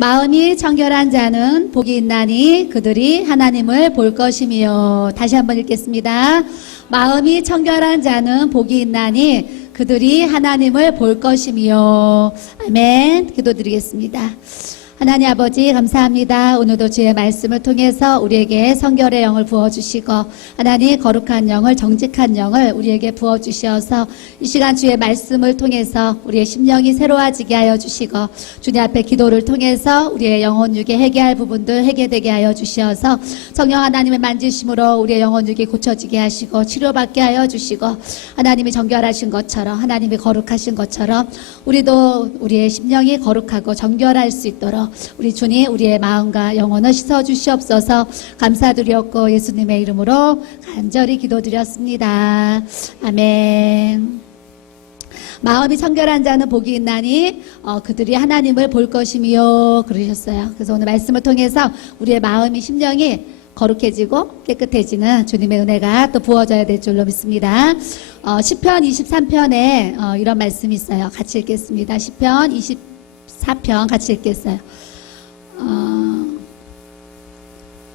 마음이 청결한 자는 복이 있나니 그들이 하나님을 볼 것이며. 다시 한번 읽겠습니다. 마음이 청결한 자는 복이 있나니 그들이 하나님을 볼 것이며. 아멘. 기도드리겠습니다. 하나님 아버지 감사합니다. 오늘도 주의 말씀을 통해서 우리에게 성결의 영을 부어주시고 하나님 거룩한 영을 정직한 영을 우리에게 부어주셔서 이 시간 주의 말씀을 통해서 우리의 심령이 새로워지게 하여 주시고 주님 앞에 기도를 통해서 우리의 영혼 육에 회개할 부분들 회개되게 하여 주시어서 성령 하나님의 만지심으로 우리의 영혼 육이 고쳐지게 하시고 치료받게 하여 주시고 하나님이 정결하신 것처럼 하나님이 거룩하신 것처럼 우리도 우리의 심령이 거룩하고 정결할 수 있도록 우리 주님 우리의 마음과 영혼을 씻어주시옵소서. 감사드렸고 예수님의 이름으로 간절히 기도드렸습니다. 아멘. 마음이 청결한 자는 복이 있나니 그들이 하나님을 볼 것이며 그러셨어요. 그래서 오늘 말씀을 통해서 우리의 마음이 심령이 거룩해지고 깨끗해지는 주님의 은혜가 또 부어져야 될 줄로 믿습니다. 시편 23편에 이런 말씀이 있어요. 같이 읽겠습니다. 시편 24편 같이 읽겠어요.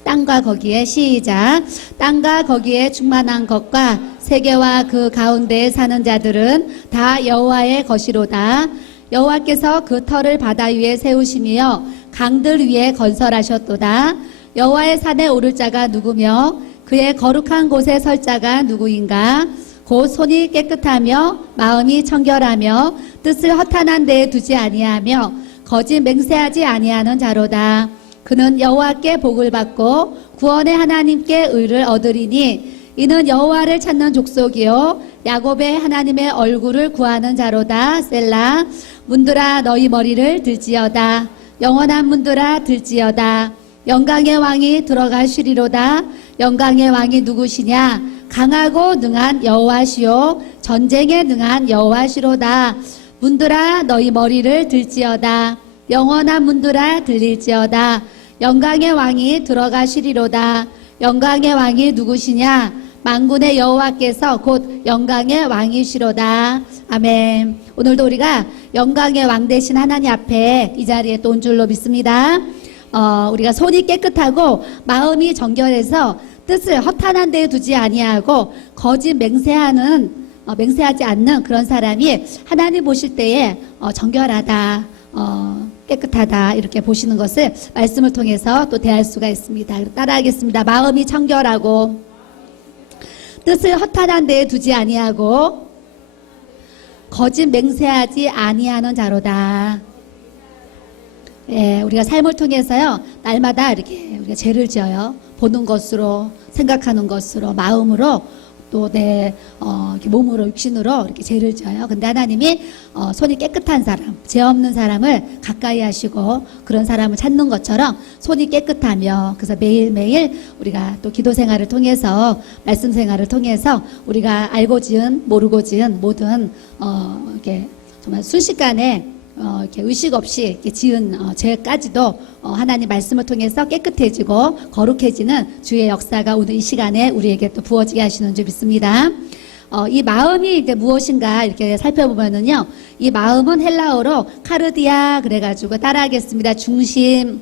땅과 거기에 시작. 땅과 거기에 충만한 것과 세계와 그 가운데에 사는 자들은 다 여호와의 것이로다. 여호와께서 그 터를 바다 위에 세우시며 강들 위에 건설하셨도다. 여호와의 산에 오를 자가 누구며 그의 거룩한 곳에 설 자가 누구인가? 곧 손이 깨끗하며 마음이 청결하며 뜻을 허탄한 데에 두지 아니하며 거짓 맹세하지 아니하는 자로다. 그는 여호와께 복을 받고 구원의 하나님께 의를 얻으리니 이는 여호와를 찾는 족속이요 야곱의 하나님의 얼굴을 구하는 자로다. 셀라. 문들아 너희 머리를 들지어다. 영원한 문들아 들지어다. 영광의 왕이 들어가시리로다. 영광의 왕이 누구시냐? 강하고 능한 여호와시요 전쟁에 능한 여호와시로다. 문들아 너희 머리를 들지어다. 영원한 문들아 들릴지어다. 영광의 왕이 들어가시리로다. 영광의 왕이 누구시냐? 만군의 여호와께서 곧 영광의 왕이시로다. 아멘. 오늘도 우리가 영광의 왕 되신 하나님 앞에 이 자리에 또 온 줄로 믿습니다. 우리가 손이 깨끗하고 마음이 정결해서 뜻을 허탄한 데에 두지 아니하고 거짓 맹세하지 않는 그런 사람이 하나님 보실 때에 정결하다, 깨끗하다 이렇게 보시는 것을 말씀을 통해서 또 대할 수가 있습니다. 따라하겠습니다. 마음이 청결하고 뜻을 허탄한 데에 두지 아니하고 거짓 맹세하지 아니하는 자로다. 예, 우리가 삶을 통해서요 날마다 이렇게 우리가 죄를 지어요. 보는 것으로, 생각하는 것으로, 마음으로 또 내 이렇게 몸으로, 육신으로 이렇게 죄를 지어요. 근데 하나님이 손이 깨끗한 사람, 죄 없는 사람을 가까이 하시고 그런 사람을 찾는 것처럼 손이 깨끗하며 그래서 매일매일 우리가 또 기도 생활을 통해서 말씀 생활을 통해서 우리가 알고 지은 모르고 지은 모든 이렇게 정말 순식간에 이렇게 의식 없이 이렇게 지은 죄까지도 하나님 말씀을 통해서 깨끗해지고 거룩해지는 주의 역사가 오늘 이 시간에 우리에게 또 부어지게 하시는 줄 믿습니다. 이 마음이 이제 무엇인가 이렇게 살펴보면은요, 이 마음은 헬라어로 카르디아 그래가지고 따라하겠습니다. 중심,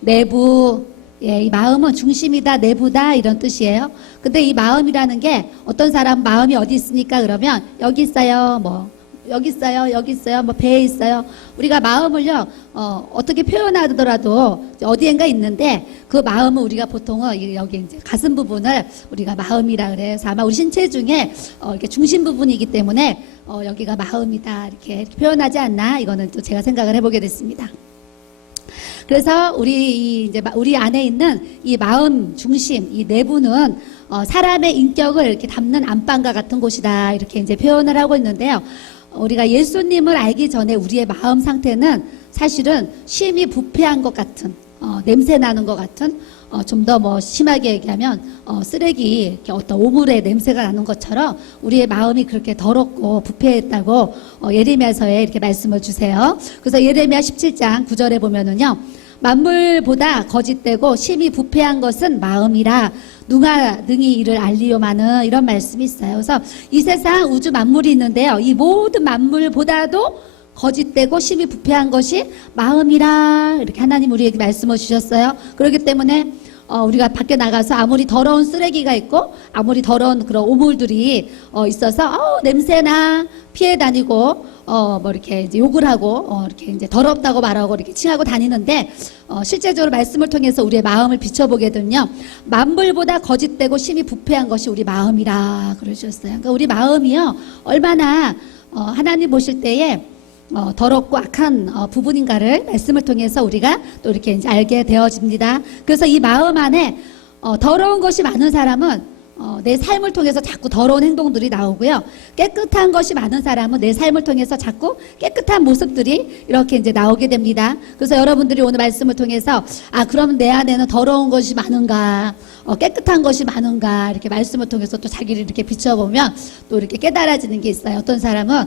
내부. 예, 이 마음은 중심이다, 내부다 이런 뜻이에요. 근데 이 마음이라는 게 어떤 사람 마음이 어디 있습니까? 그러면 여기 있어요, 여기 있어요, 여기 있어요, 배에 있어요. 우리가 마음을요, 어떻게 표현하더라도 어디엔가 있는데 그 마음은 우리가 보통은 여기 이제 가슴 부분을 우리가 마음이라 그래요. 그래서 아마 우리 신체 중에 이렇게 중심 부분이기 때문에 여기가 마음이다 이렇게 표현하지 않나 이거는 또 제가 생각을 해보게 됐습니다. 그래서 우리 안에 있는 이 마음 중심, 이 내부는 사람의 인격을 이렇게 담는 안방과 같은 곳이다 이렇게 이제 표현을 하고 있는데요. 우리가 예수님을 알기 전에 우리의 마음 상태는 사실은 심히 부패한 것 같은, 냄새 나는 것 같은, 좀 더 심하게 얘기하면, 쓰레기, 이렇게 어떤 오물의 냄새가 나는 것처럼 우리의 마음이 그렇게 더럽고 부패했다고 예레미야서에 이렇게 말씀을 주세요. 그래서 예레미야 17장 9절에 보면은요, 만물보다 거짓되고 심히 부패한 것은 마음이라 누가 능히 이를 알리요마는 이런 말씀이 있어요. 그래서 이 세상 우주 만물이 있는데요. 이 모든 만물보다도 거짓되고 심히 부패한 것이 마음이라 이렇게 하나님 우리에게 말씀을 주셨어요. 그렇기 때문에 우리가 밖에 나가서 아무리 더러운 쓰레기가 있고 아무리 더러운 그런 오물들이 있어서 냄새나 피해 다니고 뭐 이렇게 이제 욕을 하고 이렇게 이제 더럽다고 말하고 이렇게 칭하고 다니는데 실제적으로 말씀을 통해서 우리의 마음을 비춰보게 되면요, 만물보다 거짓되고 심히 부패한 것이 우리 마음이라 그러셨어요. 그러니까 우리 마음이요 얼마나 하나님 보실 때에 더럽고 악한 부분인가를 말씀을 통해서 우리가 또 이렇게 이제 알게 되어집니다. 그래서 이 마음 안에 더러운 것이 많은 사람은 내 삶을 통해서 자꾸 더러운 행동들이 나오고요. 깨끗한 것이 많은 사람은 내 삶을 통해서 자꾸 깨끗한 모습들이 이렇게 이제 나오게 됩니다. 그래서 여러분들이 오늘 말씀을 통해서 그럼 내 안에는 더러운 것이 많은가, 깨끗한 것이 많은가 이렇게 말씀을 통해서 또 자기를 이렇게 비춰보면 또 이렇게 깨달아지는 게 있어요. 어떤 사람은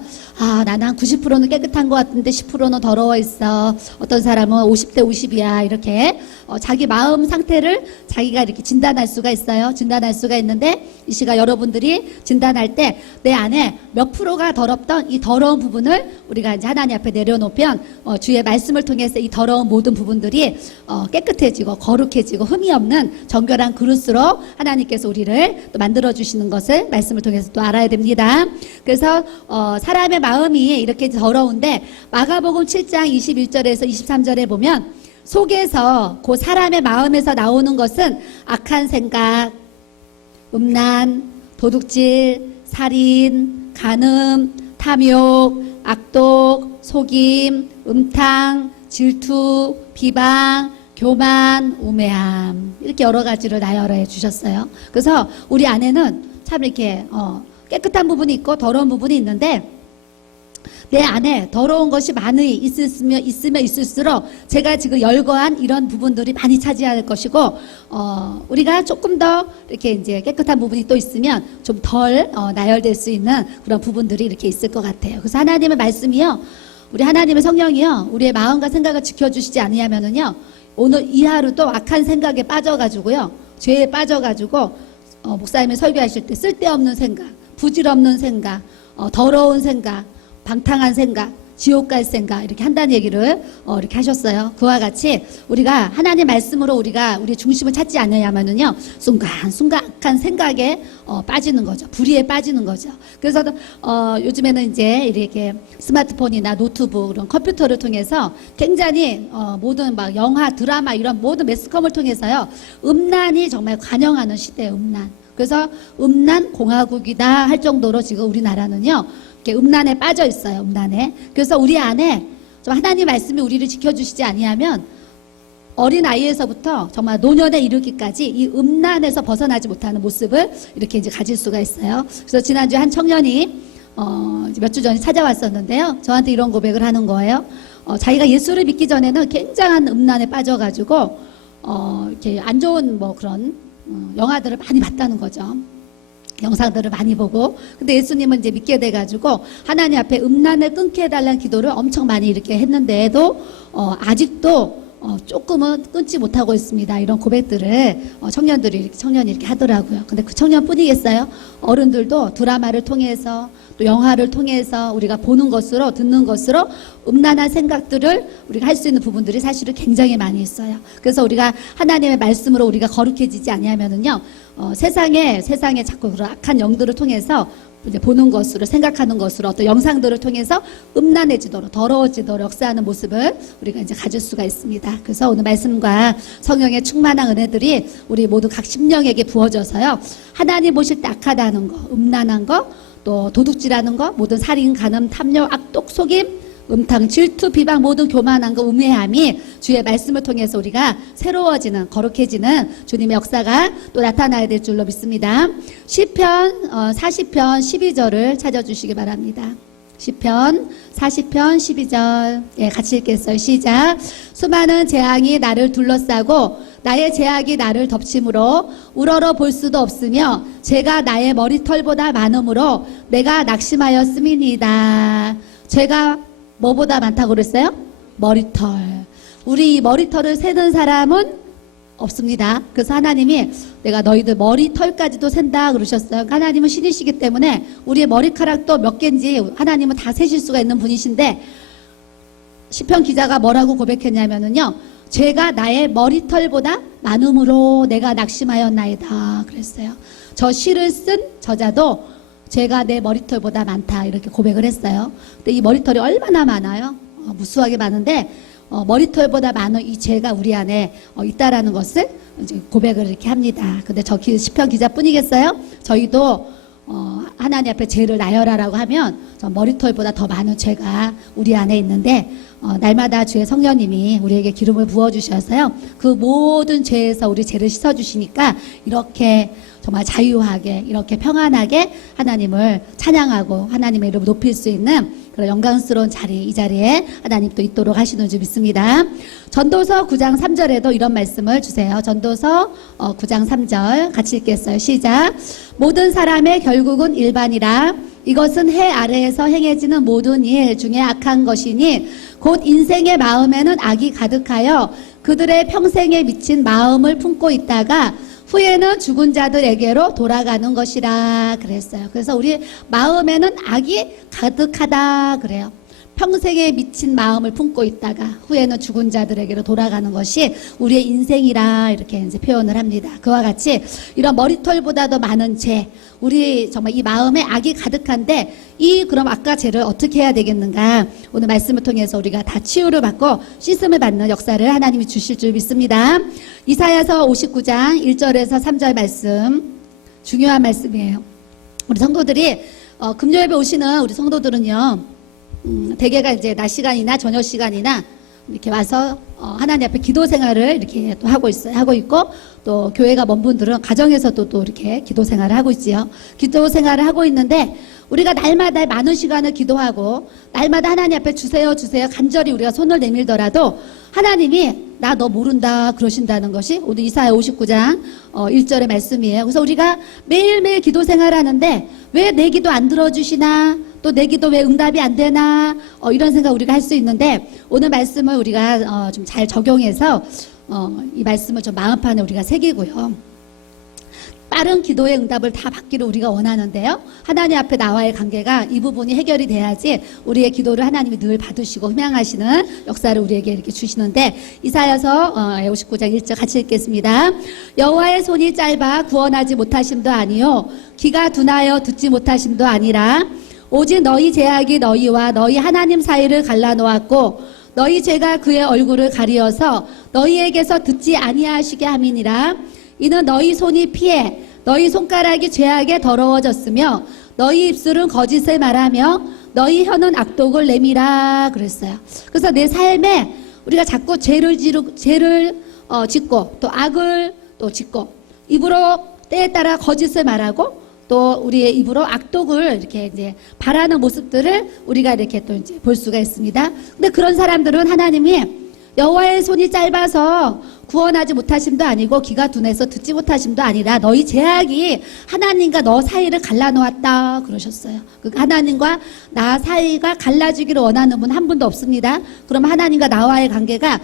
나는 한 90%는 깨끗한 것 같은데 10%는 더러워 있어. 어떤 사람은 50대 50이야 이렇게 자기 마음 상태를 자기가 이렇게 진단할 수가 있어요. 진단할 수가 있는데 이 시간 여러분들이 진단할 때 내 안에 몇 프로가 더럽던 이 더러운 부분을 우리가 이제 하나님 앞에 내려놓으면 주의 말씀을 통해서 이 더러운 모든 부분들이 깨끗해지고 거룩해지고 흠이 없는 정결한 그릇으로 하나님께서 우리를 또 만들어 주시는 것을 말씀을 통해서 또 알아야 됩니다. 그래서 사람의 마음이 이렇게 더러운데 마가복음 7장 21절에서 23절에 보면 속에서 그 사람의 마음에서 나오는 것은 악한 생각, 음란, 도둑질, 살인, 간음, 탐욕, 악독, 속임, 음탕, 질투, 비방, 교만, 우매함 이렇게 여러 가지를 나열해 주셨어요. 그래서 우리 안에는 참 이렇게 깨끗한 부분이 있고 더러운 부분이 있는데 내 안에 더러운 것이 많이 있으면 있을수록 제가 지금 열거한 이런 부분들이 많이 차지할 것이고 우리가 조금 더 이렇게 이제 깨끗한 부분이 또 있으면 좀 덜 나열될 수 있는 그런 부분들이 이렇게 있을 것 같아요. 그래서 하나님의 말씀이요, 우리 하나님의 성령이요, 우리의 마음과 생각을 지켜주시지 아니하면은요 오늘 이 하루도 악한 생각에 빠져가지고요, 죄에 빠져가지고 목사님이 설교하실 때 쓸데없는 생각, 부질없는 생각, 더러운 생각, 방탕한 생각, 지옥 갈 생각 이렇게 한다는 얘기를 이렇게 하셨어요. 그와 같이 우리가 하나님 말씀으로 우리가 우리 중심을 찾지 않으려면은요 순간순간 악한 생각에 빠지는 거죠. 불의에 빠지는 거죠. 그래서 요즘에는 이제 이렇게 스마트폰이나 노트북 그런 컴퓨터를 통해서 굉장히 모든 막 영화, 드라마 이런 모든 매스컴을 통해서요 음란이 정말 관영하는 시대예요. 음란. 그래서 음란 공화국이다 할 정도로 지금 우리나라는요 음란에 빠져 있어요. 음란에. 그래서 우리 안에 좀 하나님 말씀이 우리를 지켜주시지 아니하면 어린 아이에서부터 정말 노년에 이르기까지 이 음란에서 벗어나지 못하는 모습을 이렇게 이제 가질 수가 있어요. 그래서 지난주에 한 청년이 몇 주 전에 찾아왔었는데요. 저한테 이런 고백을 하는 거예요. 자기가 예수를 믿기 전에는 굉장한 음란에 빠져가지고 이렇게 안 좋은 뭐 그런 영화들을 많이 봤다는 거죠. 영상들을 많이 보고. 근데 예수님은 이제 믿게 돼가지고 하나님 앞에 음란을 끊게 해달라는 기도를 엄청 많이 이렇게 했는데도 아직도 조금은 끊지 못하고 있습니다. 이런 고백들을 청년이 이렇게 하더라고요. 근데 그 청년뿐이겠어요? 어른들도 드라마를 통해서 또 영화를 통해서 우리가 보는 것으로 듣는 것으로 음란한 생각들을 우리가 할 수 있는 부분들이 사실은 굉장히 많이 있어요. 그래서 우리가 하나님의 말씀으로 우리가 거룩해지지 아니하면은요 세상에 자꾸 그런 악한 영들을 통해서 이제 보는 것으로 생각하는 것으로 어떤 영상들을 통해서 음란해지도록 더러워지도록 역사하는 모습을 우리가 이제 가질 수가 있습니다. 그래서 오늘 말씀과 성령의 충만한 은혜들이 우리 모두 각 심령에게 부어져서요 하나님 보실 때 악하다는 거, 음란한 거, 또 도둑질하는 거, 모든 살인, 간음, 탐욕, 악독, 속임, 음탕, 질투, 비방, 모든 교만한 거, 우매함이 주의 말씀을 통해서 우리가 새로워지는, 거룩해지는 주님의 역사가 또 나타나야 될 줄로 믿습니다. 시편 40편 12절을 찾아주시기 바랍니다. 시편 40편 12절 같이 읽겠어요. 시작. 수많은 재앙이 나를 둘러싸고 나의 제약이 나를 덮침으로 우러러 볼 수도 없으며 죄가 나의 머리털보다 많으므로 내가 낙심하였음이니이다. 죄가 뭐보다 많다고 그랬어요? 머리털. 우리 머리털을 세는 사람은 없습니다. 그래서 하나님이 내가 너희들 머리털까지도 센다 그러셨어요. 하나님은 신이시기 때문에 우리의 머리카락도 몇 개인지 하나님은 다 세실 수가 있는 분이신데 시편 기자가 뭐라고 고백했냐면은요. 죄가 나의 머리털보다 많음으로 내가 낙심하였나이다 그랬어요. 저 시를 쓴 저자도 죄가 내 머리털보다 많다 이렇게 고백을 했어요. 근데 이 머리털이 얼마나 많아요? 무수하게 많은데 머리털보다 많은 이 죄가 우리 안에 있다라는 것을 이제 고백을 이렇게 합니다. 근데 저 시편 기자뿐이겠어요? 저희도 하나님 앞에 죄를 나열하라고 하면 저 머리털보다 더 많은 죄가 우리 안에 있는데 날마다 주의 성령님이 우리에게 기름을 부어주셔서요. 그 모든 죄에서 우리 죄를 씻어주시니까 이렇게 정말 자유하게 이렇게 평안하게 하나님을 찬양하고 하나님의 이름을 높일 수 있는 그런 영광스러운 자리, 이 자리에 하나님 또 있도록 하시는 줄 믿습니다. 전도서 9장 3절에도 이런 말씀을 주세요. 전도서 9장 3절 같이 읽겠어요. 시작. 모든 사람의 결국은 일반이라 이것은 해 아래에서 행해지는 모든 일 중에 악한 것이니 곧 인생의 마음에는 악이 가득하여 그들의 평생에 미친 마음을 품고 있다가 후에는 죽은 자들에게로 돌아가는 것이라 그랬어요. 그래서 우리 마음에는 악이 가득하다 그래요. 평생에 미친 마음을 품고 있다가 후에는 죽은 자들에게로 돌아가는 것이 우리의 인생이라 이렇게 이제 표현을 합니다. 그와 같이 이런 머리털보다도 많은 죄, 우리 정말 이 마음에 악이 가득한데 그럼 아까 죄를 어떻게 해야 되겠는가? 오늘 말씀을 통해서 우리가 다 치유를 받고 씻음을 받는 역사를 하나님이 주실 줄 믿습니다. 이사야서 59장 1절에서 3절 말씀, 중요한 말씀이에요. 우리 성도들이 금요일에 오시는 우리 성도들은요. 대개가 이제 낮 시간이나 저녁 시간이나 이렇게 와서 하나님 앞에 기도 생활을 이렇게 또 하고 있어요. 하고 있고 또 교회가 먼 분들은 가정에서도 또 이렇게 기도 생활을 하고 있지요. 기도 생활을 하고 있는데 우리가 날마다 많은 시간을 기도하고 날마다 하나님 앞에 주세요 간절히 우리가 손을 내밀더라도 하나님이 나 너 모른다 그러신다는 것이 오늘 이사야 59장 1절의 말씀이에요. 그래서 우리가 매일매일 기도 생활하는데 왜 내 기도 안 들어주시나, 또 내 기도 왜 응답이 안 되나, 이런 생각 우리가 할 수 있는데 오늘 말씀을 우리가 좀 잘 적용해서 이 말씀을 좀 마음판에 우리가 새기고요. 빠른 기도의 응답을 다 받기를 우리가 원하는데요. 하나님 앞에 나와의 관계가 이 부분이 해결이 돼야지 우리의 기도를 하나님이 늘 받으시고 흠양하시는 역사를 우리에게 이렇게 주시는데 이사야서 59장 1절 같이 읽겠습니다. 여호와의 손이 짧아 구원하지 못하심도 아니요 귀가 둔하여 듣지 못하심도 아니라 오직 너희 죄악이 너희와 너희 하나님 사이를 갈라놓았고 너희 죄가 그의 얼굴을 가리어서 너희에게서 듣지 아니하시게 함이니라. 이는 너희 손이 피해 너희 손가락이 죄악에 더러워졌으며 너희 입술은 거짓을 말하며 너희 혀는 악독을 내밀라 그랬어요. 그래서 내 삶에 우리가 자꾸 죄를 짓고 또 악을 또 짓고 입으로 때에 따라 거짓을 말하고 또 우리의 입으로 악독을 이렇게 이제 바라는 모습들을 우리가 이렇게 또 이제 볼 수가 있습니다. 근데 그런 사람들은 하나님이 여호와의 손이 짧아서 구원하지 못하심도 아니고 귀가 둔해서 듣지 못하심도 아니라 너희 죄악이 하나님과 너 사이를 갈라놓았다 그러셨어요. 하나님과 나 사이가 갈라지기를 원하는 분 한 분도 없습니다. 그럼 하나님과 나와의 관계가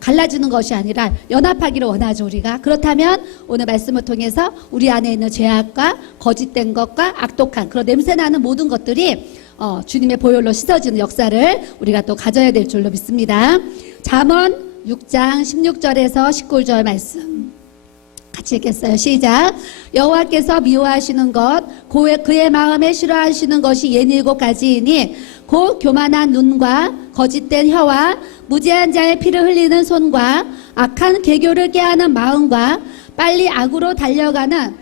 갈라지는 것이 아니라 연합하기를 원하죠 우리가. 그렇다면 오늘 말씀을 통해서 우리 안에 있는 죄악과 거짓된 것과 악독한 그런 냄새나는 모든 것들이 주님의 보혈로 씻어지는 역사를 우리가 또 가져야 될 줄로 믿습니다. 잠언 6장 16절에서 19절 말씀 같이 읽겠어요. 시작. 여호와께서 미워하시는 것 그의 마음에 싫어하시는 것이 67가지이니 곧 교만한 눈과 거짓된 혀와 무죄한 자의 피를 흘리는 손과 악한 계교를 깨하는 마음과 빨리 악으로 달려가는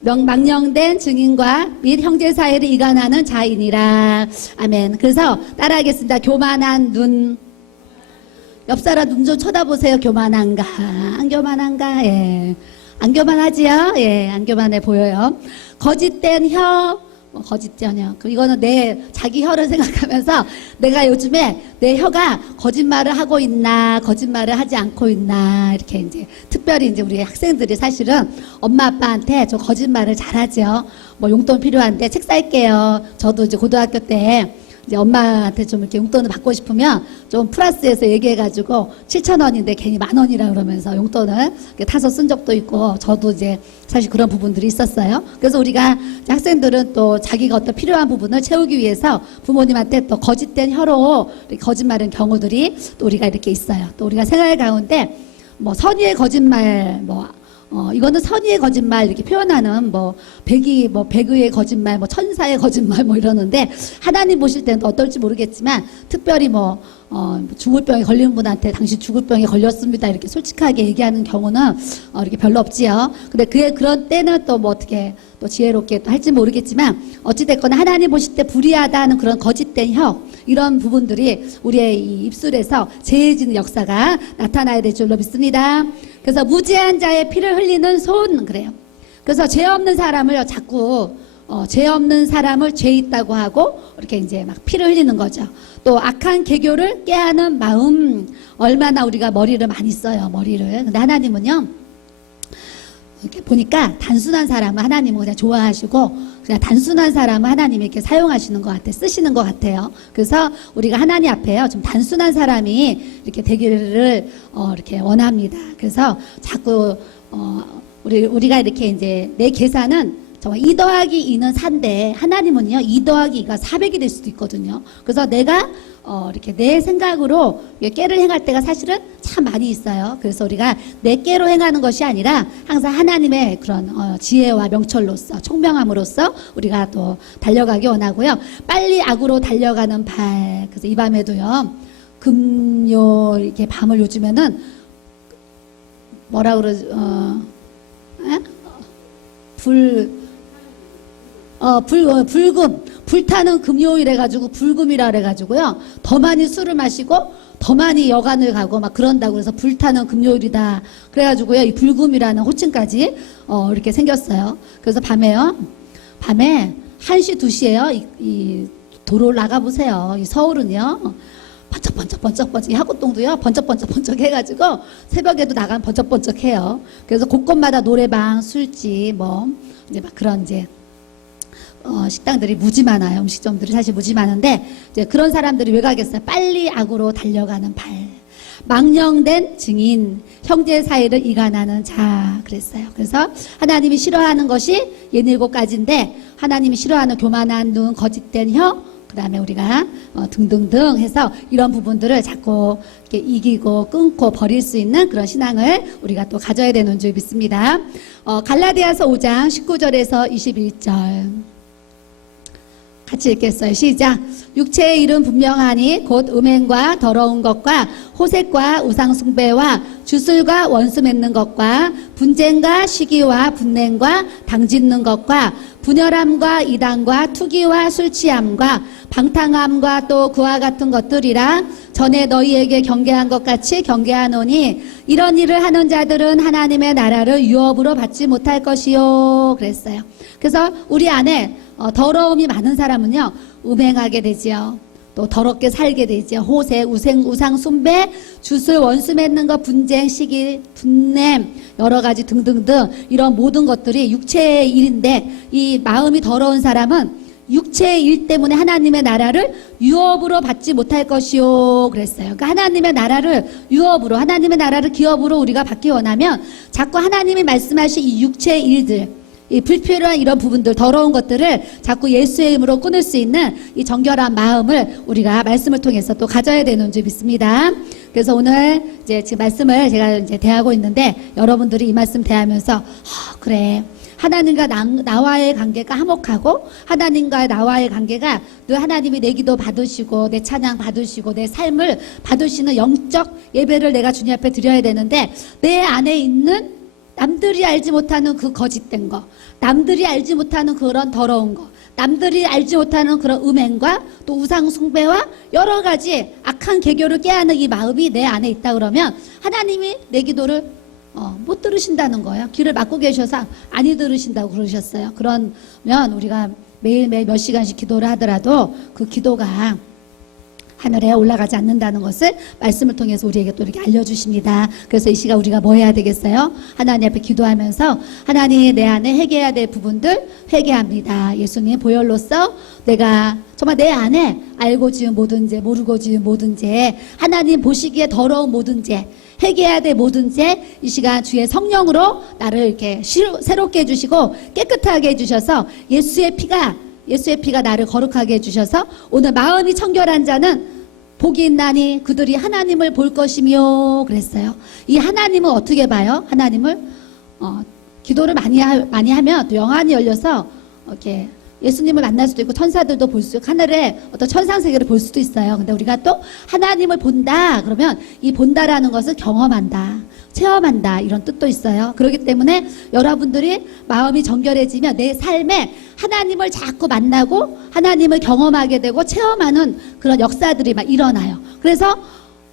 망령된 증인과 및 형제 사이를 이간하는 자이니라. 아멘. 그래서 따라하겠습니다. 교만한 눈. 옆 사람 눈 좀 쳐다보세요. 교만한가? 안 교만한가? 예. 안 교만하지요? 예. 안 교만해 보여요. 거짓된 혀. 거짓된 혀. 이거는 자기 혀를 생각하면서 내가 요즘에 내 혀가 거짓말을 하고 있나, 거짓말을 하지 않고 있나, 이렇게 이제 특별히 이제 우리 학생들이 사실은 엄마 아빠한테 좀 거짓말을 잘하죠. 뭐 용돈 필요한데 책 살게요. 저도 이제 고등학교 때 이제 엄마한테 좀 이렇게 용돈을 받고 싶으면 좀 플러스해서 얘기해가지고 7,000원인데 괜히 10,000원이라 그러면서 용돈을 이렇게 타서 쓴 적도 있고, 저도 이제 사실 그런 부분들이 있었어요. 그래서 우리가 학생들은 또 자기가 어떤 필요한 부분을 채우기 위해서 부모님한테 또 거짓된 혀로 이렇게 거짓말하는 경우들이 또 우리가 이렇게 있어요. 또 우리가 생활 가운데 뭐 선의의 거짓말, 이거는 선의의 거짓말 이렇게 표현하는 백의의 거짓말, 천사의 거짓말 이러는데, 하나님 보실 때는 또 어떨지 모르겠지만 특별히 죽을 병에 걸린 분한테 당신 죽을 병에 걸렸습니다 이렇게 솔직하게 얘기하는 경우는 이렇게 별로 없지요. 근데 그런 때는 또 어떻게 또 지혜롭게 또 할지 모르겠지만, 어찌됐거나 하나님 보실 때 불의하다는 그런 거짓된 혀, 이런 부분들이 우리의 이 입술에서 제해지는 역사가 나타나야 될 줄로 믿습니다. 그래서 무죄한 자의 피를 흘리는 손, 그래요. 그래서 죄 없는 사람을 자꾸 죄 없는 사람을 죄 있다고 하고 이렇게 이제 막 피를 흘리는 거죠. 또 악한 계교를 깨하는 마음, 얼마나 우리가 머리를 많이 써요, 머리를. 근데 하나님은요, 이렇게 보니까 단순한 사람은 하나님은 그냥 좋아하시고, 그냥 단순한 사람은 하나님이 이렇게 사용하시는 것 같아요. 쓰시는 것 같아요. 그래서 우리가 하나님 앞에요, 좀 단순한 사람이 이렇게 되기를 이렇게 원합니다. 그래서 자꾸 우리가 이렇게 이제 내 계산은 정말 2 더하기 2는 4인데, 하나님은요 2 더하기 2가 400이 될 수도 있거든요. 그래서 내가 이렇게 내 생각으로 깨를 행할 때가 사실은 참 많이 있어요. 그래서 우리가 내 깨로 행하는 것이 아니라 항상 하나님의 그런 지혜와 명철로서, 총명함으로써 우리가 또 달려가기 원하고요. 빨리 악으로 달려가는 발. 그래서 이 밤에도요, 금요 이렇게 밤을 요즘에는 뭐라 그러죠? 불타는 금요일 해가지고 불금이라 그래가지고요, 더 많이 술을 마시고 더 많이 여간을 가고 막 그런다고 그래서 불타는 금요일이다 그래가지고요, 이 불금이라는 호칭까지 이렇게 생겼어요. 그래서 밤에 1시 2시에요 이 도로를 나가보세요. 이 서울은요 번쩍번쩍, 이 하구동도요 번쩍번쩍 해가지고 새벽에도 나가면 번쩍번쩍해요. 그래서 곳곳마다 노래방, 술집, 이제 막 그런 이제 식당들이 무지 많아요. 음식점들이 사실 무지 많은데, 이제 그런 사람들이 왜 가겠어요? 빨리 악으로 달려가는 발. 망령된 증인, 형제 사이를 이간하는 자, 그랬어요. 그래서 하나님이 싫어하는 것이 67가지인데, 하나님이 싫어하는 교만한 눈, 거짓된 혀, 그 다음에 우리가 등등등 해서 이런 부분들을 자꾸 이렇게 이기고 끊고 버릴 수 있는 그런 신앙을 우리가 또 가져야 되는 줄 믿습니다. 갈라디아서 5장 19절에서 21절 같이 읽겠어요. 시작. 육체의 일은 분명하니 곧 음행과 더러운 것과 호색과 우상숭배와 주술과 원수 맺는 것과 분쟁과 시기와 분냉과 당짓는 것과 분열함과 이단과 투기와 술취함과 방탕함과 또 그와 같은 것들이라 전에 너희에게 경계한 것 같이 경계하노니 이런 일을 하는 자들은 하나님의 나라를 유업으로 받지 못할 것이요. 그랬어요. 그래서 우리 안에 더러움이 많은 사람은요, 음행하게 되지요. 또 더럽게 살게 되지요. 호색, 우상 숭배, 주술, 원수 맺는 것, 분쟁, 시기, 분냄, 여러 가지 등등등 이런 모든 것들이 육체의 일인데, 이 마음이 더러운 사람은 육체의 일 때문에 하나님의 나라를 유업으로 받지 못할 것이요. 그랬어요. 그러니까 하나님의 나라를 유업으로, 하나님의 나라를 기업으로 우리가 받기 원하면 자꾸 하나님이 말씀하신 이 육체의 일들, 이 불필요한 이런 부분들, 더러운 것들을 자꾸 예수의 이름으로 끊을 수 있는 이 정결한 마음을 우리가 말씀을 통해서 또 가져야 되는 줄 믿습니다. 그래서 오늘 이제 지금 말씀을 제가 이제 대하고 있는데, 여러분들이 이 말씀 대하면서 그래, 하나님과 나와의 관계가 화목하고 하나님과 나와의 관계가 늘 하나님이 내 기도 받으시고 내 찬양 받으시고 내 삶을 받으시는 영적 예배를 내가 주님 앞에 드려야 되는데, 내 안에 있는 남들이 알지 못하는 그 거짓된 거, 남들이 알지 못하는 그런 더러운 거, 남들이 알지 못하는 그런 음행과 또 우상 숭배와 여러 가지 악한 계교를 깨하는 이 마음이 내 안에 있다 그러면 하나님이 내 기도를 못 들으신다는 거예요. 귀를 막고 계셔서 아니 들으신다고 그러셨어요. 그러면 우리가 매일매일 몇 시간씩 기도를 하더라도 그 기도가 하늘에 올라가지 않는다는 것을 말씀을 통해서 우리에게 또 이렇게 알려주십니다. 그래서 이 시간 우리가 뭐 해야 되겠어요? 하나님 앞에 기도하면서 하나님 내 안에 회개해야 될 부분들 회개합니다. 예수님 보혈로서 내가 정말 내 안에 알고 지은 모든 죄, 모르고 지은 모든 죄, 하나님 보시기에 더러운 모든 죄, 회개해야 될 모든 죄, 이 시간 주의 성령으로 나를 이렇게 새롭게 해주시고 깨끗하게 해주셔서 예수의 피가 나를 거룩하게 해주셔서 오늘 마음이 청결한 자는 복이 있나니 그들이 하나님을 볼 것이며 그랬어요. 이 하나님은 어떻게 봐요? 하나님을 기도를 많이 하면 또 영안이 열려서 이렇게 예수님을 만날 수도 있고 천사들도 볼 수 있고 하늘에 어떤 천상 세계를 볼 수도 있어요. 근데 우리가 또 하나님을 본다 그러면 이 본다라는 것을 경험한다, 체험한다 이런 뜻도 있어요. 그렇기 때문에 여러분들이 마음이 정결해지면 내 삶에 하나님을 자꾸 만나고 하나님을 경험하게 되고 체험하는 그런 역사들이 막 일어나요. 그래서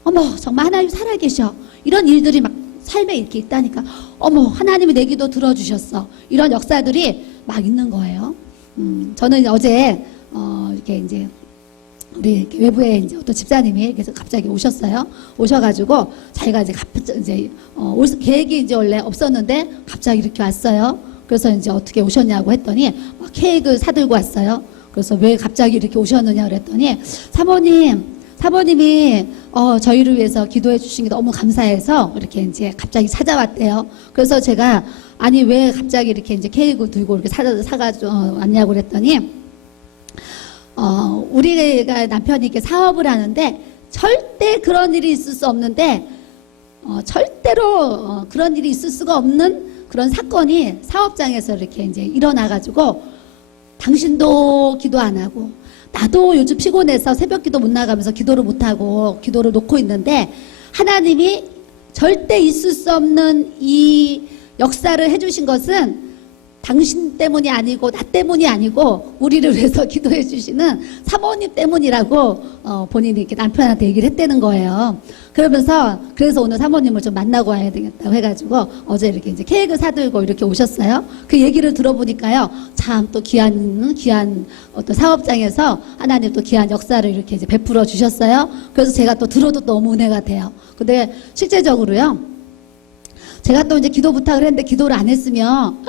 어머 정말 하나님 살아계셔 이런 일들이 막 삶에 이렇게 있다니까. 어머 하나님이 내 기도 들어주셨어 이런 역사들이 막 있는 거예요. 저는 어제 이렇게 이제 우리 이렇게 외부에 이제 어떤 집사님이 그래서 갑자기 오셨어요. 오셔가지고 자기가 이제 올 계획이 이제 원래 없었는데 갑자기 이렇게 왔어요. 그래서 이제 어떻게 오셨냐고 했더니 막 케이크를 사들고 왔어요. 그래서 왜 갑자기 이렇게 오셨느냐 그랬더니 사모님이 저희를 위해서 기도해 주신 게 너무 감사해서 이렇게 이제 갑자기 찾아왔대요. 그래서 제가 아니 왜 갑자기 이렇게 이제 케이크 들고 이렇게 사가지고 왔냐고 그랬더니 우리가 남편이 이렇게 사업을 하는데 절대 그런 일이 있을 수 없는데 절대로 그런 일이 있을 수가 없는 그런 사건이 사업장에서 이렇게 이제 일어나가지고 당신도 기도 안 하고 나도 요즘 피곤해서 새벽 기도 못 나가면서 기도를 못 하고 기도를 놓고 있는데 하나님이 절대 있을 수 없는 이 역사를 해주신 것은 당신 때문이 아니고 나 때문이 아니고 우리를 위해서 기도해 주시는 사모님 때문이라고 본인이 이렇게 남편한테 얘기를 했다는 거예요. 그래서 오늘 사모님을 좀 만나고 와야 되겠다고 해가지고 어제 이렇게 이제 케이크 사들고 이렇게 오셨어요. 그 얘기를 들어보니까요, 참 또 귀한 어떤 사업장에서 하나님 또 귀한 역사를 이렇게 이제 베풀어 주셨어요. 그래서 제가 또 들어도 너무 은혜가 돼요. 근데 실제적으로요, 제가 또 이제 기도 부탁을 했는데 기도를 안 했으면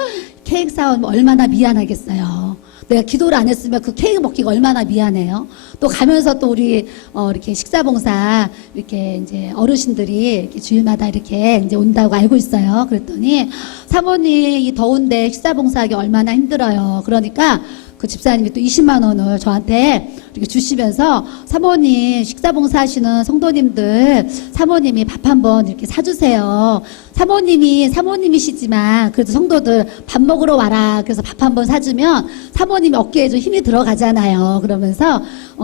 케이크 사오면 얼마나 미안하겠어요. 내가 기도를 안 했으면 그 케이크 먹기가 얼마나 미안해요. 또 가면서 또 우리 이렇게 식사봉사 이렇게 이제 어르신들이 이렇게 주일마다 이렇게 이제 온다고 알고 있어요. 그랬더니 사모님 이 더운데 식사봉사하기 얼마나 힘들어요. 그러니까 그 집사님이 또 20만 원을 저한테 이렇게 주시면서 사모님 식사봉사 하시는 성도님들 사모님이 밥 한번 이렇게 사주세요. 사모님이시지만 그래도 성도들 밥 먹으러 와라. 그래서 밥 한번 사주면 사모님이 어깨에 좀 힘이 들어가잖아요. 그러면서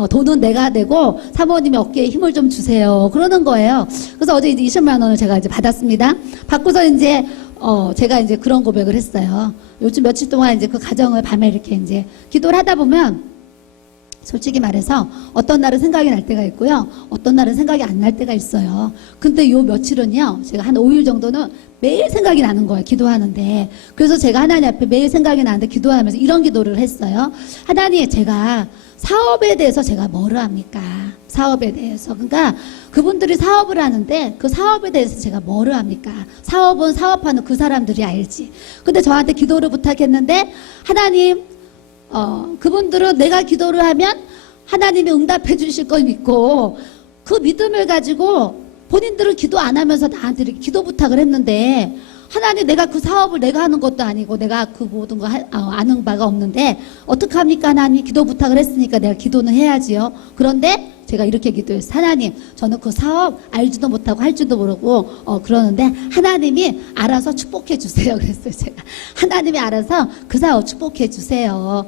돈은 내가 내고 사모님이 어깨에 힘을 좀 주세요. 그러는 거예요. 그래서 어제 이제 20만 원을 제가 이제 받았습니다. 받고서 이제 제가 이제 그런 고백을 했어요. 요즘 며칠 동안 이제 그 가정을 밤에 이렇게 이제 기도를 하다 보면 솔직히 말해서 어떤 날은 생각이 날 때가 있고요. 어떤 날은 생각이 안 날 때가 있어요. 근데 요 며칠은요, 제가 한 5일 정도는 매일 생각이 나는 거예요. 기도하는데. 그래서 제가 하나님 앞에 매일 생각이 나는데 기도하면서 이런 기도를 했어요. 하나님, 제가 사업에 대해서 제가 뭐를 합니까? 사업에 대해서. 그러니까 그분들이 사업을 하는데 그 사업에 대해서 제가 뭐를 합니까? 사업은 사업하는 그 사람들이 알지. 근데 저한테 기도를 부탁했는데 하나님, 그분들은 내가 기도를 하면 하나님이 응답해 주실 걸 믿고 그 믿음을 가지고 본인들은 기도 안 하면서 나한테 이렇게 기도 부탁을 했는데 하나님, 내가 그 사업을 내가 하는 것도 아니고 내가 그 모든 거 아는 바가 없는데 어떡합니까? 하나님, 기도 부탁을 했으니까 내가 기도는 해야지요. 그런데 제가 이렇게 기도했어요. 하나님, 저는 그 사업 알지도 못하고 할지도 모르고 그러는데 하나님이 알아서 축복해 주세요. 그랬어요. 제가 하나님이 알아서 그 사업 축복해 주세요.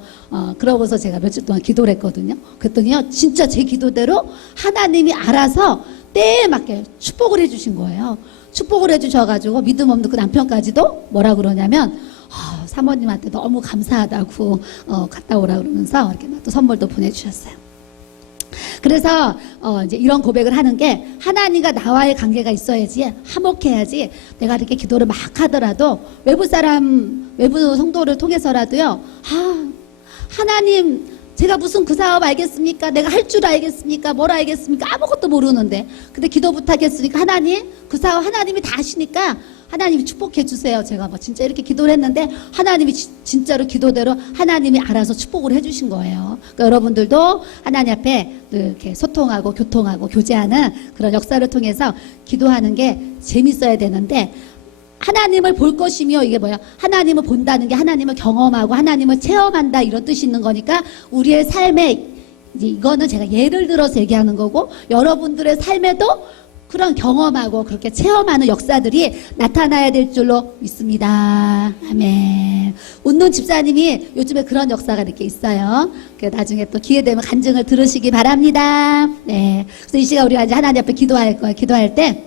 그러고서 제가 며칠 동안 기도를 했거든요. 그랬더니요, 진짜 제 기도대로 하나님이 알아서 때에 맞게 축복을 해주신 거예요. 축복을 해주셔가지고 믿음 없는 그 남편까지도 뭐라 그러냐면 사모님한테 너무 감사하다고 갔다 오라 그러면서 이렇게 또 선물도 보내주셨어요. 그래서 이제 이런 고백을 하는 게 하나님과 나와의 관계가 있어야지, 화목해야지. 내가 이렇게 기도를 막 하더라도 외부 성도를 통해서라도요, 하나님 제가 무슨 그 사업 알겠습니까? 내가 할 줄 알겠습니까? 뭘 알겠습니까? 아무것도 모르는데. 근데 기도 부탁했으니까 하나님, 그 사업 하나님이 다 아시니까 하나님이 축복해 주세요. 제가 뭐 진짜 이렇게 기도를 했는데 하나님이 진짜로 기도대로 하나님이 알아서 축복을 해주신 거예요. 그러니까 여러분들도 하나님 앞에 이렇게 소통하고 교통하고 교제하는 그런 역사를 통해서 기도하는 게 재밌어야 되는데, 하나님을 볼 것이며, 이게 뭐야? 하나님을 본다는 게 하나님을 경험하고 하나님을 체험한다, 이런 뜻이 있는 거니까 우리의 삶에, 이제 이거는 제가 예를 들어서 얘기하는 거고, 여러분들의 삶에도 그런 경험하고 그렇게 체험하는 역사들이 나타나야 될 줄로 믿습니다. 아멘. 웃는 집사님이 요즘에 그런 역사가 이렇게 있어요. 나중에 또 기회 되면 간증을 들으시기 바랍니다. 네. 그래서 이 시간 우리가 이제 하나님 앞에 기도할 거예요. 기도할 때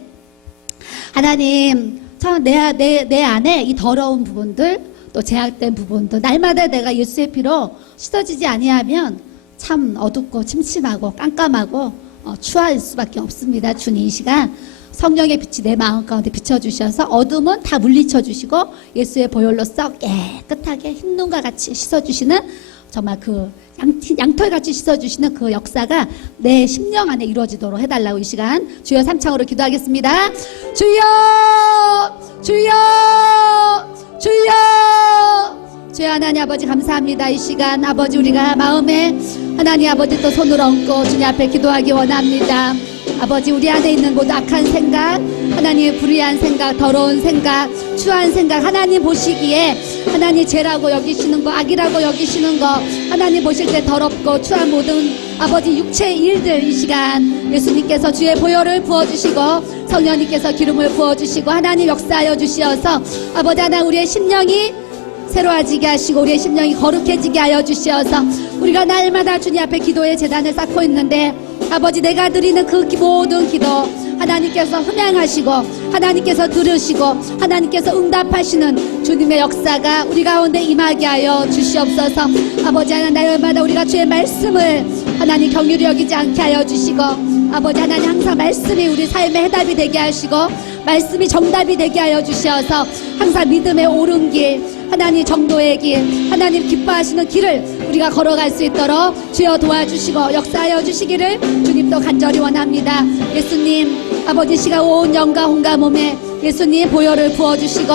하나님, 참 내 안에 이 더러운 부분들, 또 제약된 부분들, 날마다 내가 예수의 피로 씻어지지 아니하면 참 어둡고 침침하고 깜깜하고 추할 수밖에 없습니다. 주님, 이 시간 성령의 빛이 내 마음 가운데 비춰주셔서 어둠은 다 물리쳐 주시고 예수의 보혈로써 깨끗하게 흰눈과 같이 씻어주시는, 정말 그 양털같이 씻어주시는 그 역사가 내 심령 안에 이루어지도록 해달라고 이 시간 주여 삼창으로 기도하겠습니다. 주여, 주여, 주여. 주여 하나님 아버지 감사합니다. 이 시간 아버지 우리가 마음에 하나님 아버지 또 손을 얹고 주님 앞에 기도하기 원합니다. 아버지, 우리 안에 있는 모든 악한 생각, 하나님 불의한 생각, 더러운 생각, 추한 생각, 하나님 보시기에 하나님 죄라고 여기시는 거, 악이라고 여기시는 거, 하나님 보실 때 더럽고 추한 모든 아버지 육체의 일들, 이 시간 예수님께서 주의 보혈을 부어주시고 성령님께서 기름을 부어주시고 하나님 역사하여 주시어서 아버지 하나님 우리의 심령이 새로워지게 하시고 우리의 심령이 거룩해지게 하여 주시어서 우리가 날마다 주님 앞에 기도의 제단을 쌓고 있는데, 아버지 내가 드리는 그 모든 기도 하나님께서 흠양하시고 하나님께서 들으시고 하나님께서 응답하시는 주님의 역사가 우리 가운데 임하게 하여 주시옵소서. 아버지 하나님, 날마다 우리가 주의 말씀을 하나님 경휼히 여기지 않게 하여 주시고, 아버지 하나님 항상 말씀이 우리 삶의 해답이 되게 하시고 말씀이 정답이 되게 하여 주시어서 항상 믿음의 옳은 길, 하나님 정도의 길, 하나님 기뻐하시는 길을 우리가 걸어갈 수 있도록 주여 도와주시고 역사하여 주시기를 주님도 간절히 원합니다. 예수님 아버지, 시가 온 영과 혼과 몸에 예수님 보혈을 부어주시고